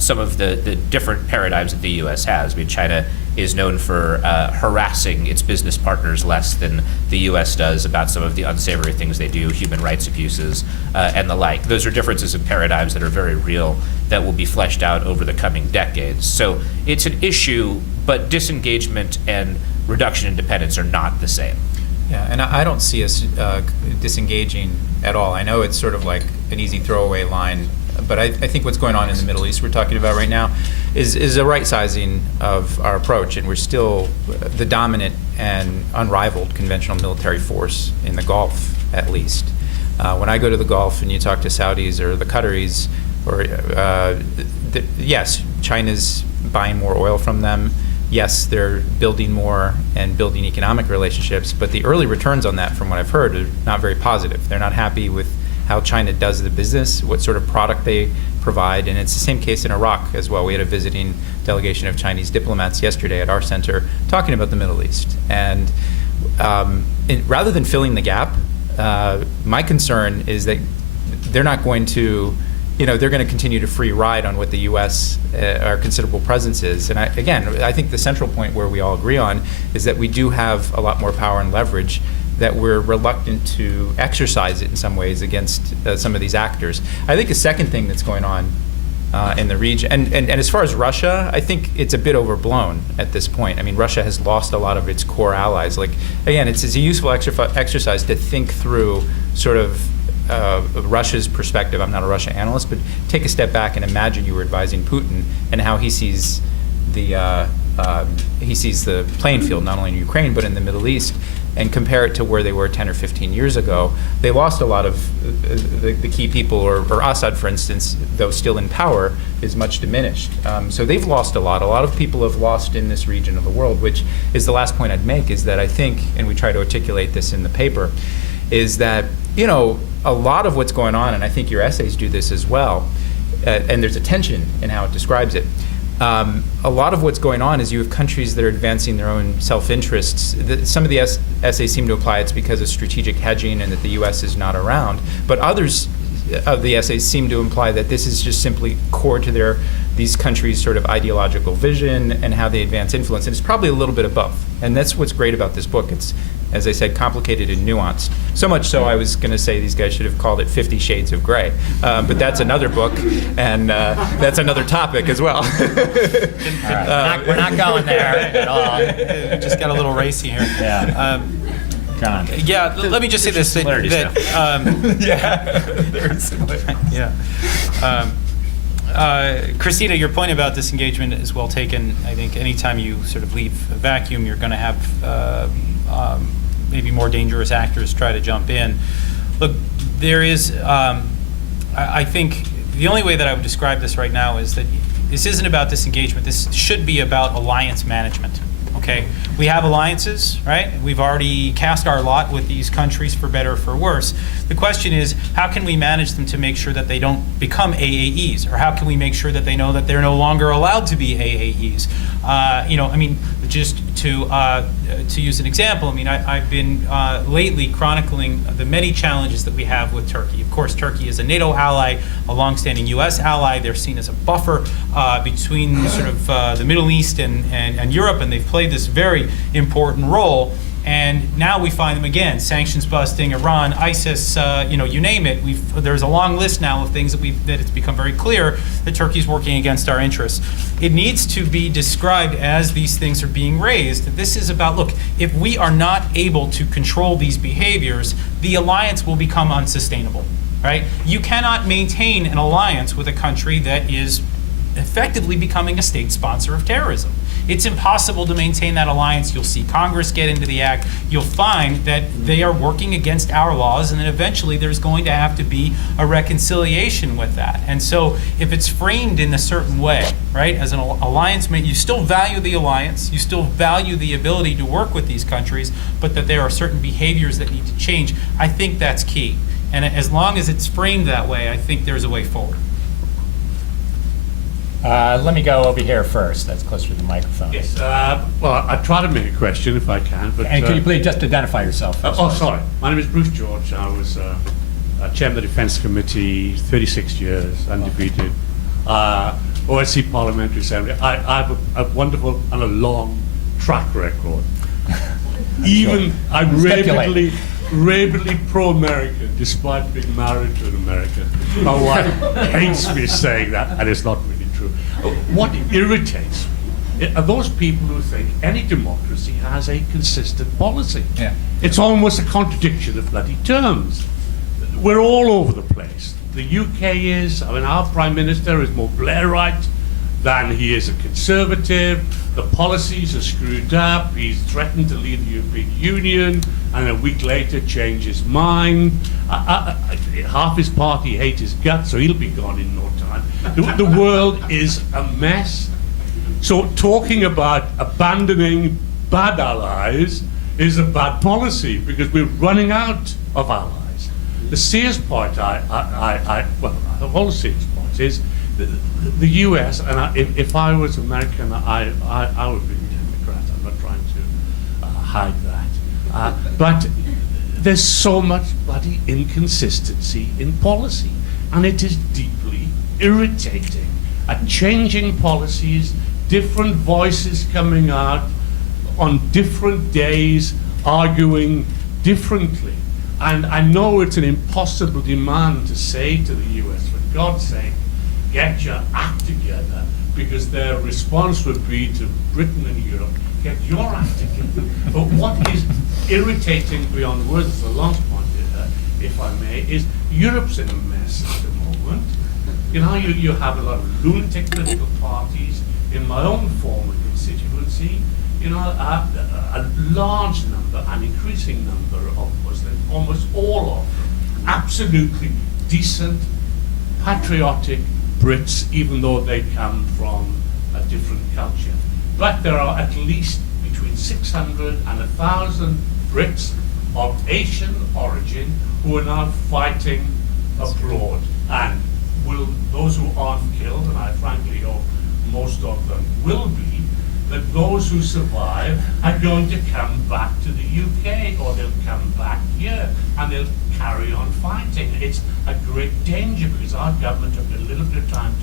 some of the different paradigms that the U.S. has. I mean, China is known for harassing its business partners less than the U.S. does about some of the unsavory things they do, human rights abuses, and the like. Those are differences in paradigms that are very real that will be fleshed out over the coming decades. So it's an issue, but disengagement and reduction in dependence are not the same. Yeah, and I don't see us disengaging at all. I know it's sort of like an easy throwaway line, but I think what's going on in the Middle East we're talking about right now is a right sizing of our approach, and we're still the dominant and unrivaled conventional military force in the Gulf, at least. When I go to the Gulf and you talk to Saudis or the Qataris, or yes, China's buying more oil from them. Yes, they're building more and building economic relationships, but the early returns on that, from what I've heard, are not very positive. They're not happy with how China does the business, what sort of product they provide, and it's the same case in Iraq as well. We had a visiting delegation of Chinese diplomats yesterday at our center talking about the Middle East. And rather than filling the gap, my concern is that they're not going to, they're going to continue to free ride on what the U.S. Our considerable presence is. And I think the central point where we all agree on is that we do have a lot more power and leverage, that we're reluctant to exercise it in some ways against some of these actors. I think a second thing that's going on in the region, and as far as Russia, I think it's a bit overblown at this point. I mean, Russia has lost a lot of its core allies. Like, again, it's a useful exercise to think through sort of Russia's perspective. I'm not a Russia analyst, but take a step back and imagine you were advising Putin and how he sees the playing field, not only in Ukraine but in the Middle East, and compare it to where they were 10 or 15 years ago. They lost a lot of the key people, or Assad, for instance, though still in power, is much diminished. So they've lost a lot. A lot of people have lost in this region of the world, which is the last point I'd make, is that I think, and we try to articulate this in the paper, is that, a lot of what's going on, and I think your essays do this as well, and there's a tension in how it describes it. A lot of what's going on is you have countries that are advancing their own self-interests. Some of the essays seem to imply it's because of strategic hedging and that the U.S. is not around, but others of the essays seem to imply that this is just simply core to these countries' sort of ideological vision and how they advance influence, and it's probably a little bit of both. And that's what's great about this book. It's, as I said, complicated and nuanced. So much so I was going to say these guys should have called it 50 Shades of Grey. But that's another book, and that's another topic as well. We're not going there at all. We just got a little racy here. Yeah. John. Yeah, let me just say this. Yeah, very similar. Yeah. Christina, your point about disengagement is well taken. I think anytime you sort of leave a vacuum, you're going to have maybe more dangerous actors try to jump in. Look, there is, I think the only way that I would describe this right now is that this isn't about disengagement. This should be about alliance management. Okay, we have alliances, right? We've already cast our lot with these countries for better or for worse. The question is, how can we manage them to make sure that they don't become AAEs? Or how can we make sure that they know that they're no longer allowed to be AAEs? Just to use an example, I've been lately chronicling the many challenges that we have with Turkey. Of course, Turkey is a NATO ally, a longstanding U.S. ally. They're seen as a buffer between sort of the Middle East and Europe, and they've played this very important role. And now we find them again, sanctions busting, Iran, ISIS, you name it. There's a long list now of things that it's become very clear that Turkey's working against our interests. It needs to be described as these things are being raised. This is about, look, if we are not able to control these behaviors, the alliance will become unsustainable, right? You cannot maintain an alliance with a country that is effectively becoming a state sponsor of terrorism. It's impossible to maintain that alliance. You'll see Congress get into the act. You'll find that they are working against our laws, and then eventually there's going to have to be a reconciliation with that. And so if it's framed in a certain way, right, as an alliance, you still value the alliance, you still value the ability to work with these countries, but that there are certain behaviors that need to change, I think that's key. And as long as it's framed that way, I think there's a way forward. Let me go over here first. That's closer to the microphone. Yes. Well, I'll try to make a question if I can. But, and could you please just identify yourself first? Sorry. My name is Bruce George. I was chairman of the Defense Committee, 36 years, undefeated. OSCE Parliamentary Assembly. I have a wonderful and a long track record. Even I'm Stipulate. rabidly pro-American, despite being married to an American. My wife hates me saying that, and it's not really true. What irritates me are those people who think any democracy has a consistent policy. Yeah. It's almost a contradiction of bloody terms. We're all over the place. The UK is, I mean, our Prime Minister is more Blairite than he is a Conservative. The policies are screwed up. He's threatened to leave the European Union, and a week later change his mind. Half his party hate his guts, so he'll be gone in no time. The world is a mess. So talking about abandoning bad allies is a bad policy, because we're running out of allies. The Sears point, well, all the Sears points is the US, and if I was American, I would be a Democrat. I'm not trying to hide that. But there's so much bloody inconsistency in policy, and it is deeply irritating. Changing policies, different voices coming out on different days, arguing differently. And I know it's an impossible demand to say to the US, for God's sake, get your act together, because their response would be to Britain and Europe, get your act together. But what is irritating beyond words, the last point, if I may, is Europe's in a mess at the moment. You know, you have a lot of lunatic political parties. In my own former constituency, you know, a large number, an increasing number of Muslims, almost all of them, absolutely decent, patriotic Brits, even though they come from a different culture. But there are at least between 600 and 1,000 Brits of Asian origin who are now fighting abroad. And will those who aren't killed, and I frankly hope most of them will be, that those who survive are going to come back to the UK, or they'll come back here and they'll carry on fighting. It's a great danger, because our government took a little bit of time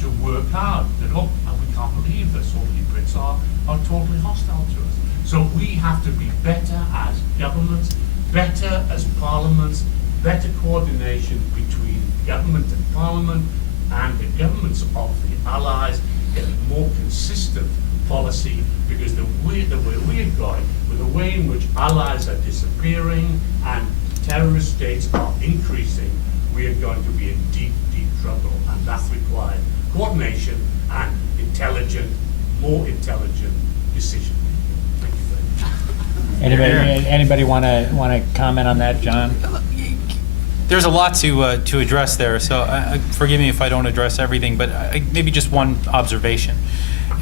to work out that, oh, we can't believe that so many Brits are totally hostile to us. So we have to be better as governments, better as parliaments, better coordination between government and parliament and the governments of the allies, get a more consistent policy, because the way we are going, with the way in which allies are disappearing and terrorist states are increasing, we are going to be in deep, deep trouble, and that requires coordination and more intelligent decision making. Thank you very much. Anybody want to comment on that, John? There's a lot to address there, so forgive me if I don't address everything, but maybe just one observation.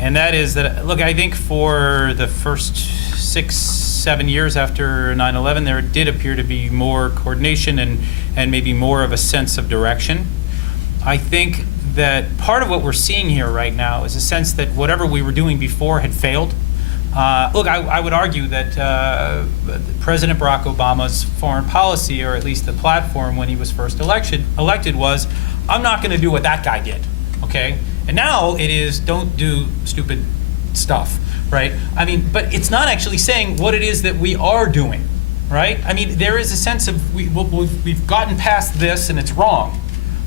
And that is that, look, I think for the first 6-7 years after 9/11, there did appear to be more coordination and maybe more of a sense of direction. I think that part of what we're seeing here right now is a sense that whatever we were doing before had failed. Look, I would argue that President Barack Obama's foreign policy, or at least the platform when he was first elected was, I'm not going to do what that guy did, okay? And now it is, don't do stupid stuff, right? I mean, but it's not actually saying what it is that we are doing, right? I mean, there is a sense of we've gotten past this and it's wrong,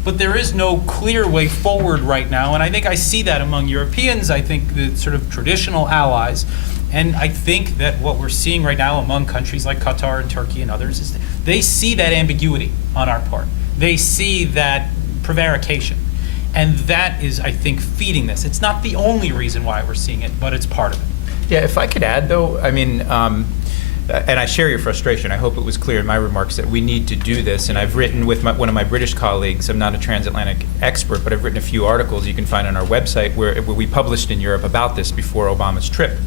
but there is no clear way forward right now. And I think I see that among Europeans, I think the sort of traditional allies. And I think that what we're seeing right now among countries like Qatar and Turkey and others is that they see that ambiguity on our part. They see that prevarication. And that is, I think, feeding this. It's not the only reason why we're seeing it, but it's part of it. Yeah, if I could add, though, I mean, and I share your frustration. I hope it was clear in my remarks that we need to do this. And I've written with one of my British colleagues, I'm not a transatlantic expert, but I've written a few articles you can find on our website where we published in Europe about this before Obama's trip.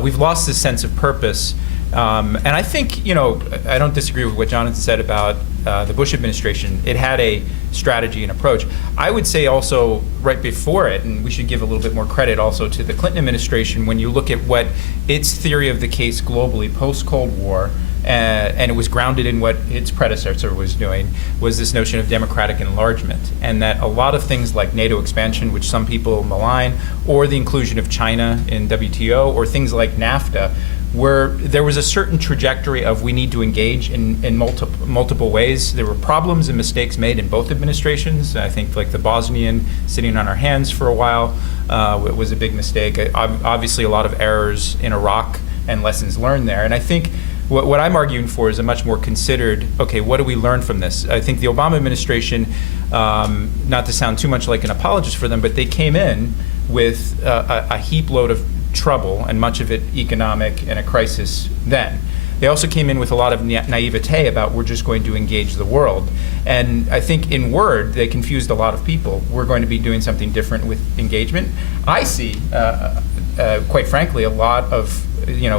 We've lost this sense of purpose. And I think, you know, I don't disagree with what Jonathan said about the Bush administration. It had a strategy and approach. I would say also right before it, and we should give a little bit more credit also to the Clinton administration, when you look at what its theory of the case globally post-Cold War, and it was grounded in what its predecessor was doing, was this notion of democratic enlargement, and that a lot of things like NATO expansion, which some people malign, or the inclusion of China in WTO, or things like NAFTA, where there was a certain trajectory of we need to engage in multiple ways. There were problems and mistakes made in both administrations. I think like the Bosnian sitting on our hands for a while was a big mistake. Obviously a lot of errors in Iraq and lessons learned there. And I think what I'm arguing for is a much more considered, okay, what do we learn from this? I think the Obama administration, not to sound too much like an apologist for them, but they came in with a heap load of trouble, and much of it economic, and a crisis then. They also came in with a lot of naivete about we're just going to engage the world. And I think in word, they confused a lot of people. We're going to be doing something different with engagement. I see, quite frankly, a lot of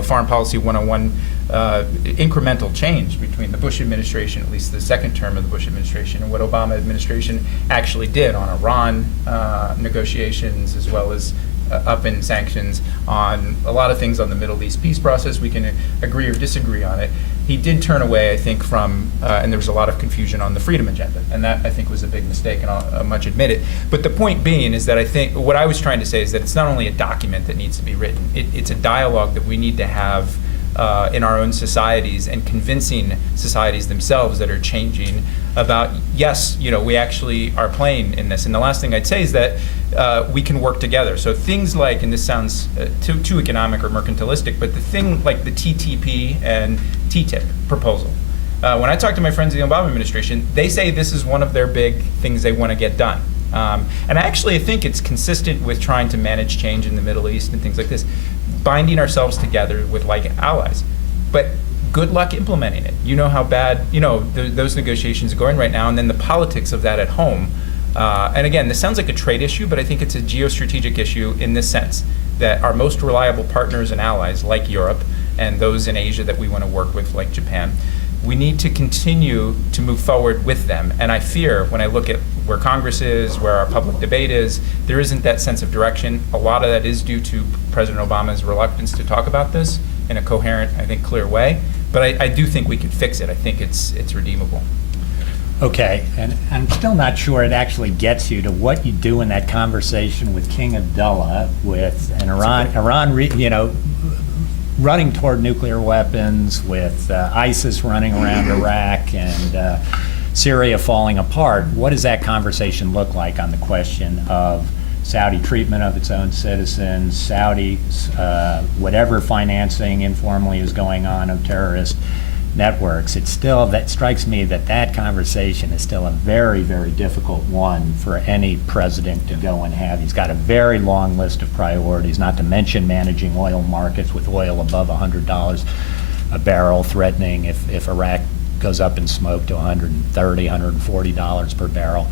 foreign policy 101 incremental change between the Bush administration, at least the second term of the Bush administration, and what Obama administration actually did on Iran negotiations, as well as up in sanctions on a lot of things on the Middle East peace process. We can agree or disagree on it. He did turn away, I think, from, and there was a lot of confusion on the freedom agenda, and that I think was a big mistake, and I'll much admit it. But the point being is that I think, what I was trying to say is that it's not only a document that needs to be written, it's a dialogue that we need to have in our own societies, and convincing societies themselves that are changing about, yes, we actually are playing in this. And the last thing I'd say is that we can work together. So things like, and this sounds too economic or mercantilistic, but the thing like the TTP and TTIP proposal. When I talk to my friends in the Obama administration, they say this is one of their big things they want to get done. And I actually think it's consistent with trying to manage change in the Middle East and things like this, binding ourselves together with like allies. But good luck implementing it. You know how bad, those negotiations are going right now, and then the politics of that at home. And again, this sounds like a trade issue, but I think it's a geostrategic issue in this sense, that our most reliable partners and allies, like Europe, and those in Asia that we want to work with, like Japan, we need to continue to move forward with them. And I fear, when I look at where Congress is, where our public debate is, there isn't that sense of direction. A lot of that is due to President Obama's reluctance to talk about this in a coherent, I think, clear way. But I do think we can fix it. I think it's redeemable. Okay, and I'm still not sure it actually gets you to what you do in that conversation with King Abdullah, with an Iran, running toward nuclear weapons, with ISIS running around Iraq, and Syria falling apart. What does that conversation look like on the question of Saudi treatment of its own citizens, Saudi whatever financing informally is going on of terrorist networks? It's still, that strikes me that conversation is still a very, very difficult one for any president to go and have. He's got a very long list of priorities, not to mention managing oil markets with oil above $100 a barrel, threatening if Iraq goes up in smoke to $130, $140 per barrel.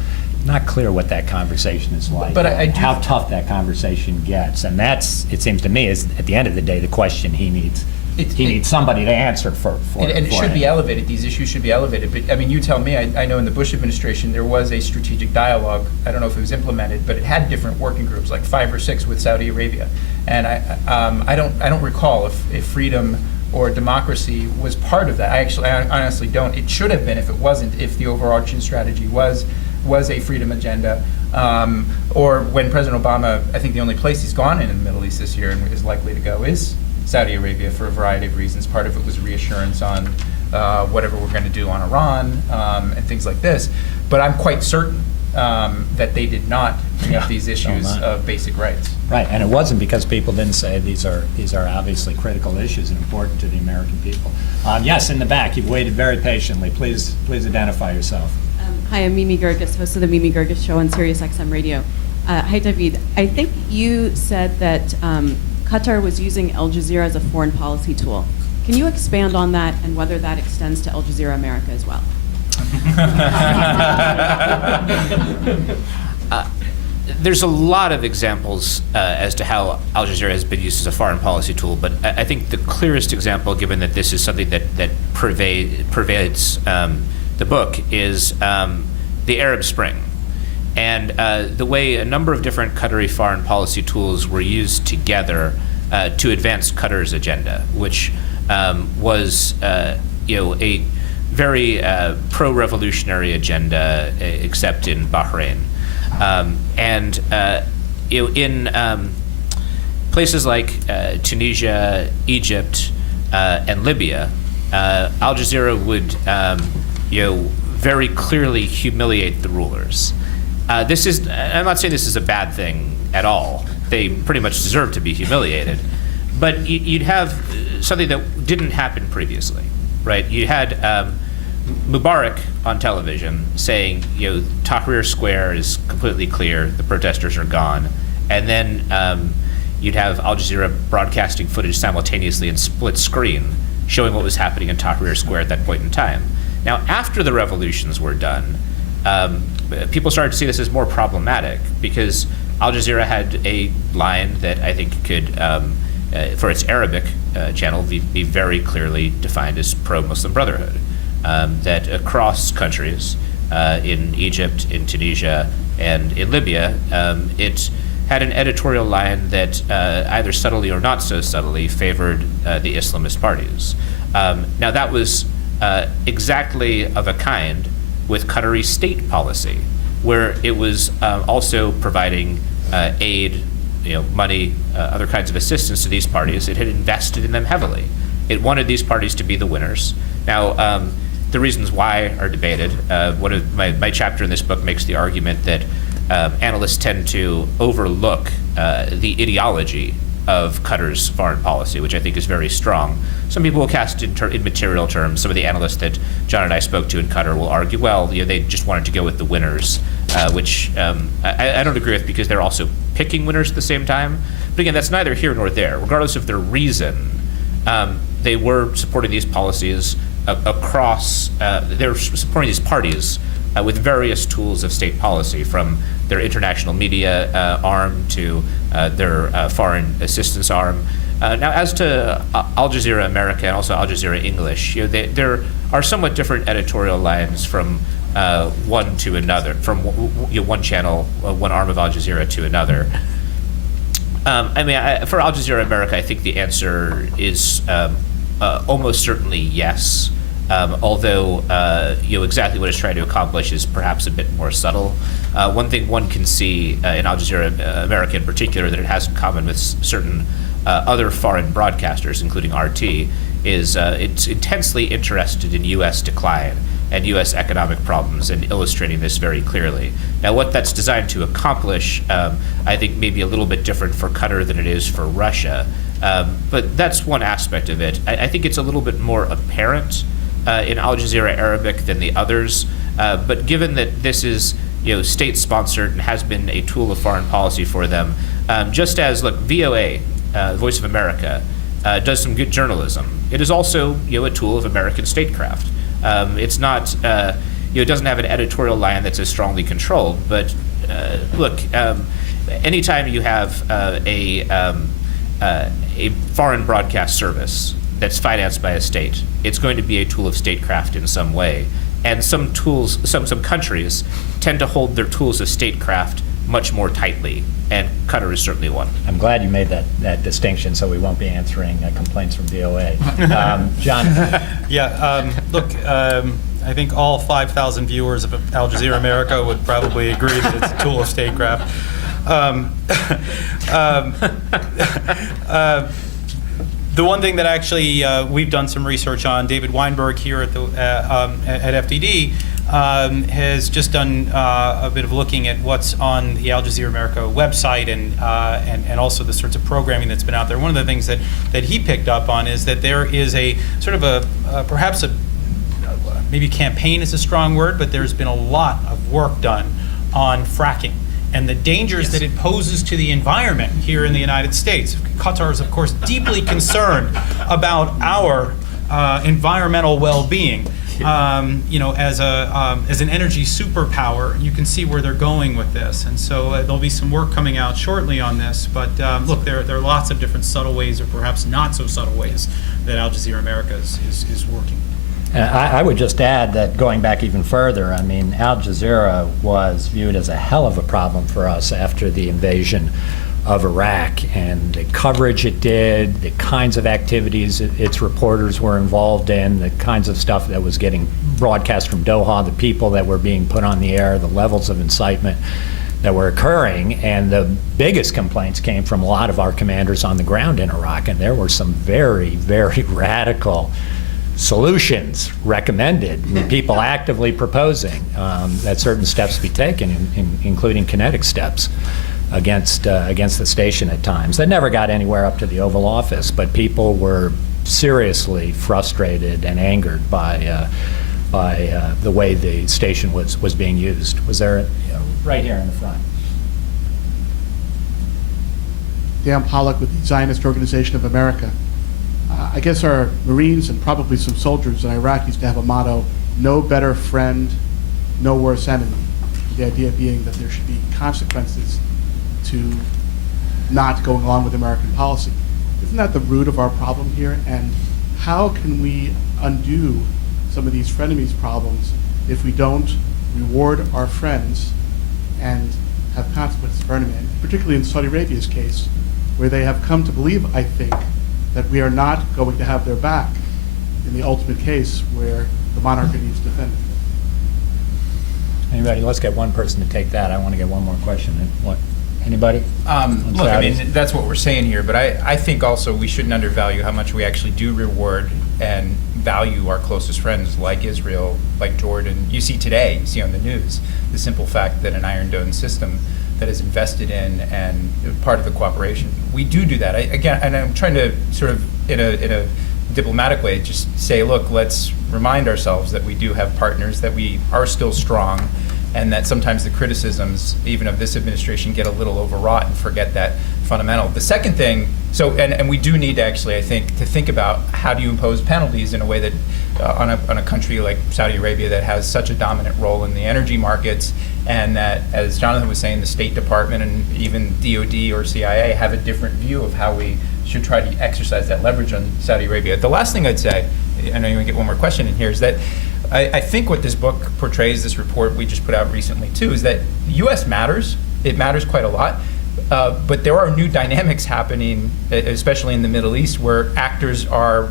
Not clear what that conversation is like, but I do, how tough that conversation gets. And that's, it seems to me, is at the end of the day, the question he needs. He needs somebody to answer for and it should be elevated. These issues should be elevated. But I mean, you tell me. I know in the Bush administration there was a strategic dialogue. I don't know if it was implemented, but it had different working groups, like 5 or 6 with Saudi Arabia. And I don't recall if freedom or democracy was part of that. I honestly don't. It should have been if it wasn't. If the overarching strategy was a freedom agenda. Or when President Obama, I think the only place he's gone in the Middle East this year and is likely to go is Saudi Arabia for a variety of reasons. Part of it was reassurance on whatever we're going to do on Iran and things like this. But I'm quite certain that they did not bring up these issues of basic rights. Right, and it wasn't because people didn't say these are obviously critical issues and important to the American people. Yes, in the back, you've waited very patiently. Please identify yourself. Hi, I'm Mimi Gergis, host of the Mimi Gergis Show on Sirius XM Radio. Hi, David. I think you said that Qatar was using Al Jazeera as a foreign policy tool. Can you expand on that and whether that extends to Al Jazeera America as well? There's a lot of examples as to how Al Jazeera has been used as a foreign policy tool, but I think the clearest example, given that this is something that pervades the book, is the Arab Spring. And the way a number of different Qatari foreign policy tools were used together to advance Qatar's agenda, which was a very pro-revolutionary agenda, except in Bahrain. In places like Tunisia, Egypt, and Libya, Al Jazeera would, very clearly humiliate the rulers. I'm not saying this is a bad thing at all. They pretty much deserve to be humiliated. But you'd have something that didn't happen previously, right? You had Mubarak on television saying, Tahrir Square is completely clear, the protesters are gone. And then you'd have Al Jazeera broadcasting footage simultaneously in split screen, showing what was happening in Tahrir Square at that point in time. Now, after the revolutions were done, people started to see this as more problematic because Al Jazeera had a line that I think could, for its Arabic channel, be very clearly defined as pro-Muslim Brotherhood. That across countries, in Egypt, in Tunisia, and in Libya, it had an editorial line that either subtly or not so subtly favored the Islamist parties. Now that was exactly of a kind with Qatari state policy, where it was also providing aid, money, other kinds of assistance to these parties. It had invested in them heavily. It wanted these parties to be the winners. Now, the reasons why are debated. One of my chapter in this book makes the argument that analysts tend to overlook the ideology of Qatar's foreign policy, which I think is very strong. Some people will cast in material terms. Some of the analysts that John and I spoke to in Qatar will argue, well, they just wanted to go with the winners, which I don't agree with because they're also picking winners at the same time. But again, that's neither here nor there. Regardless of their reason, they were supporting these policies across, they're supporting these parties with various tools of state policy, from their international media arm to their foreign assistance arm. Now, as to Al Jazeera America and also Al Jazeera English, there are somewhat different editorial lines from one to another, from one channel, one arm of Al Jazeera to another. For Al Jazeera America, I think the answer is almost certainly yes. Although exactly what it's trying to accomplish is perhaps a bit more subtle. One thing one can see in Al Jazeera America in particular that it has in common with certain other foreign broadcasters, including RT, is it's intensely interested in U.S. decline and U.S. economic problems, and illustrating this very clearly. Now, what that's designed to accomplish, I think, may be a little bit different for Qatar than it is for Russia. But that's one aspect of it. I think it's a little bit more apparent in Al Jazeera Arabic than the others. But given that this is state-sponsored and has been a tool of foreign policy for them, just as, look, VOA, Voice of America, does some good journalism, it is also a tool of American statecraft. It's not, it doesn't have an editorial line that's as strongly controlled, but look, anytime you have a foreign broadcast service that's financed by a state, it's going to be a tool of statecraft in some way. And some tools, some countries tend to hold their tools of statecraft much more tightly, and Qatar is certainly one. I'm glad you made that distinction, so we won't be answering complaints from VOA. John? Yeah, look, I think all 5,000 viewers of Al Jazeera America would probably agree that it's a tool of statecraft. The one thing that actually we've done some research on, David Weinberg here at FDD has just done a bit of looking at what's on the Al Jazeera America website and also the sorts of programming that's been out there. One of the things that he picked up on is that there is a sort of perhaps maybe campaign is a strong word, but there's been a lot of work done on fracking and the dangers that it poses to the environment here in the United States. Qatar is, of course, deeply concerned about our environmental well-being. As an energy superpower, you can see where they're going with this. And so there'll be some work coming out shortly on this. But look, there are lots of different subtle ways, or perhaps not so subtle ways, that Al Jazeera America is working. I would just add that going back even further, I mean, Al Jazeera was viewed as a hell of a problem for us after the invasion of Iraq and the coverage it did, the kinds of activities its reporters were involved in, the kinds of stuff that was getting broadcast from Doha, the people that were being put on the air, the levels of incitement that were occurring. And the biggest complaints came from a lot of our commanders on the ground in Iraq, and there were some very, very radical solutions recommended, and people actively proposing that certain steps be taken, including kinetic steps against the station at times. That never got anywhere up to the Oval Office, but people were seriously frustrated and angered by the way the station was being used. Was there, right here in the front? Dan Pollock with the Zionist Organization of America. I guess our Marines and probably some soldiers in Iraq used to have a motto, no better friend, no worse enemy. The idea being that there should be consequences to not going along with American policy. Isn't that the root of our problem here? And how can we undo some of these frenemies problems if we don't reward our friends and have consequences for enemies? Particularly in Saudi Arabia's case, where they have come to believe, I think, that we are not going to have their back in the ultimate case where the monarchy needs defended. Anybody? Let's get one person to take that. I want to get one more question. What? Anybody? Look, I mean, that's what we're saying here, but I think also we shouldn't undervalue how much we actually do reward and value our closest friends like Israel, like Jordan. You see today, you see on the news, the simple fact that an Iron Dome system that is invested in and part of the cooperation. We do that. Again, and I'm trying to sort of, in a diplomatic way, just say, look, let's remind ourselves that we do have partners, that we are still strong, and that sometimes the criticisms, even of this administration, get a little overwrought and forget that fundamental. The second thing, and we do need to actually, I think, to think about how do you impose penalties in a way that on a country like Saudi Arabia that has such a dominant role in the energy markets, and that, as Jonathan was saying, the State Department and even DOD or CIA have a different view of how we should try to exercise that leverage on Saudi Arabia. The last thing I'd say, I know you're going to get one more question in here, is that I think what this book portrays, this report we just put out recently too, is that the U.S. matters. It matters quite a lot. But there are new dynamics happening, especially in the Middle East, where actors are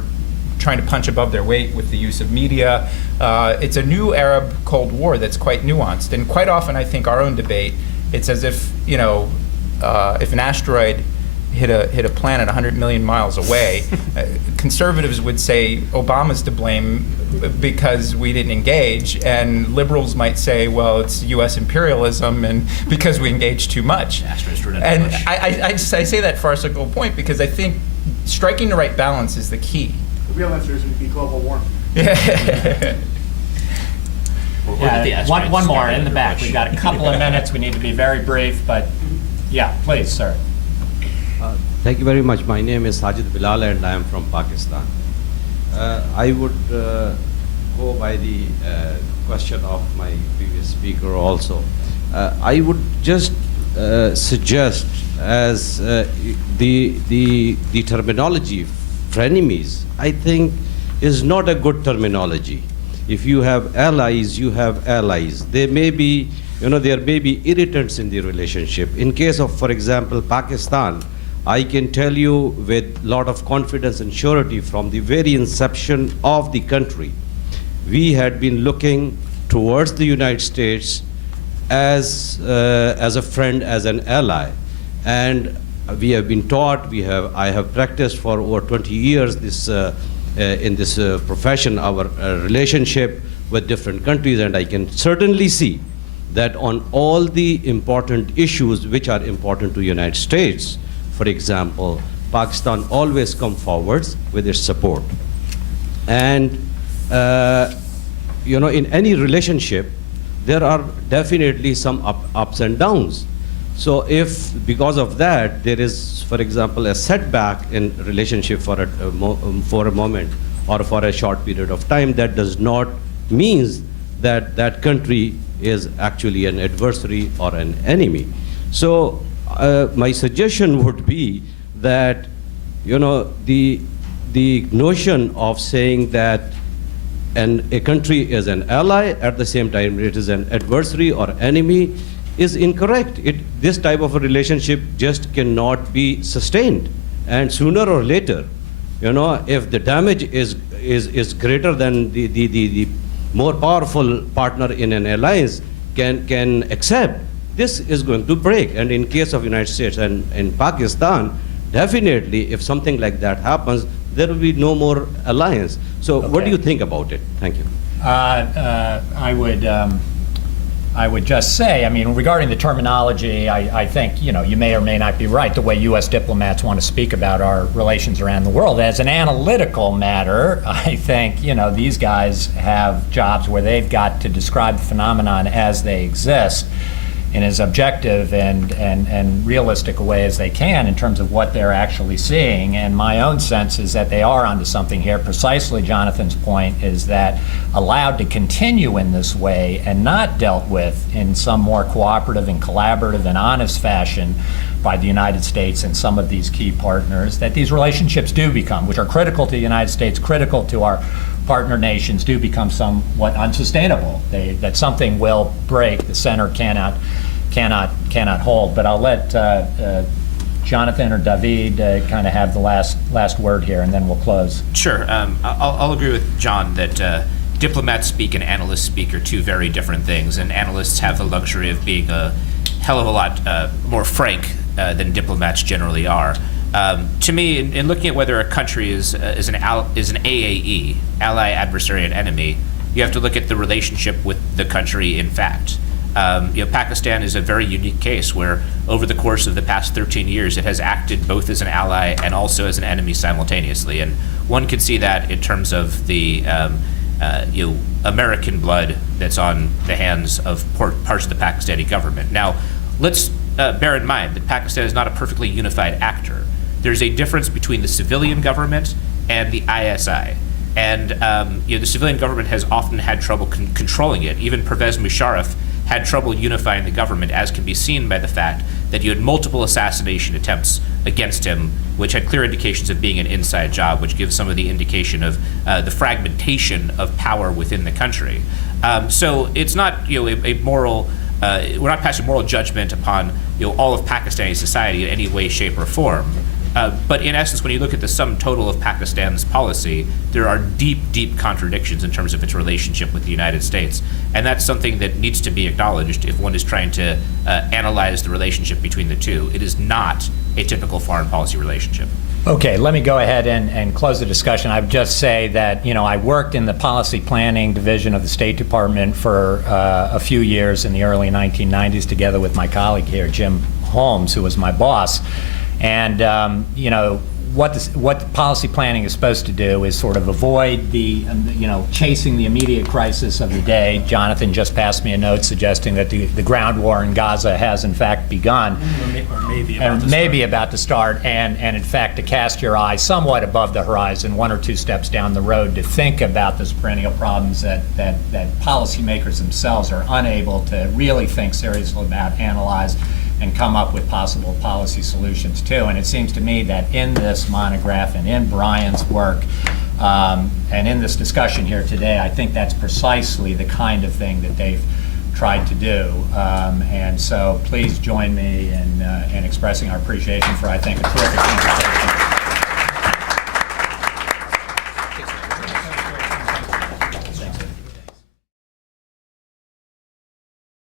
trying to punch above their weight with the use of media. It's a new Arab Cold War that's quite nuanced. And quite often, I think our own debate, it's as if, if an asteroid hit a planet 100 million miles away, conservatives would say Obama's to blame because we didn't engage, and liberals might say, well, it's U.S. imperialism and because we engaged too much. And I say that farcical point because I think striking the right balance is the key. The real answer is it would be global warming. Yeah, one more in the back. We've got a couple of minutes. We need to be very brief, but yeah, please, sir. Thank you very much. My name is Sajid Bilal and I am from Pakistan. I would go by the question of my previous speaker also. I would just suggest as the terminology frenemies, I think, is not a good terminology. If you have allies, you have allies. There may be, there may be irritants in the relationship. In case of, for example, Pakistan, I can tell you with a lot of confidence and surety from the very inception of the country, we had been looking towards the United States as a friend, as an ally. And we have been taught, I have practiced for over 20 years in this profession, our relationship with different countries, and I can certainly see that on all the important issues which are important to the United States, for example, Pakistan always comes forwards with its support. And in any relationship, there are definitely some ups and downs. So if, because of that, there is, for example, a setback in relationship for a moment or for a short period of time, that does not mean that that country is actually an adversary or an enemy. So my suggestion would be that, the notion of saying that a country is an ally, at the same time it is an adversary or enemy, is incorrect. This type of a relationship just cannot be sustained. And sooner or later, if the damage is greater than the more powerful partner in an alliance can accept, this is going to break. And in case of United States and in Pakistan, definitely if something like that happens, there will be no more alliance. So what do you think about it? Thank you. I would just say, I mean, regarding the terminology, I think, you may or may not be right the way U.S. diplomats want to speak about our relations around the world. As an analytical matter, I think, these guys have jobs where they've got to describe the phenomenon as they exist in as objective and realistic a way as they can in terms of what they're actually seeing. And my own sense is that they are onto something here. Precisely Jonathan's point is that allowed to continue in this way and not dealt with in some more cooperative and collaborative and honest fashion by the United States and some of these key partners, that these relationships do become, which are critical to the United States, critical to our partner nations, do become somewhat unsustainable. That something will break. The center cannot hold. But I'll let Jonathan or David kind of have the last word here, and then we'll close. Sure. I'll agree with John that diplomats speak and analysts speak are two very different things, and analysts have the luxury of being a hell of a lot more frank than diplomats generally are. To me, in looking at whether a country is an AAE, ally, adversary, and enemy, you have to look at the relationship with the country in fact. Pakistan is a very unique case where over the course of the past 13 years it has acted both as an ally and also as an enemy simultaneously, and one can see that in terms of the American blood that's on the hands of parts of the Pakistani government. Now, let's bear in mind that Pakistan is not a perfectly unified actor. There's a difference between the civilian government and the ISI. And the civilian government has often had trouble controlling it. Even Pervez Musharraf had trouble unifying the government, as can be seen by the fact that you had multiple assassination attempts against him, which had clear indications of being an inside job, which gives some of the indication of the fragmentation of power within the country. So it's not a moral. We're not passing moral judgment upon all of Pakistani society in any way, shape, or form. But in essence, when you look at the sum total of Pakistan's policy, there are deep, deep contradictions in terms of its relationship with the United States. And that's something that needs to be acknowledged if one is trying to analyze the relationship between the two. It is not a typical foreign policy relationship. Okay, let me go ahead and close the discussion. I would just say that, I worked in the policy planning division of the State Department for a few years in the early 1990s together with my colleague here, Jim Holmes, who was my boss. And, what policy planning is supposed to do is sort of avoid the, chasing the immediate crisis of the day. Jonathan just passed me a note suggesting that the ground war in Gaza has in fact begun. Or maybe about to start. And in fact to cast your eye somewhat above the horizon, one or two steps down the road, to think about those perennial problems that policymakers themselves are unable to really think seriously about, analyze, and come up with possible policy solutions too. And it seems to me that in this monograph and in Brian's work and in this discussion here today, I think that's precisely the kind of thing that they've tried to do. And so please join me in expressing our appreciation for, I think, a terrific conversation.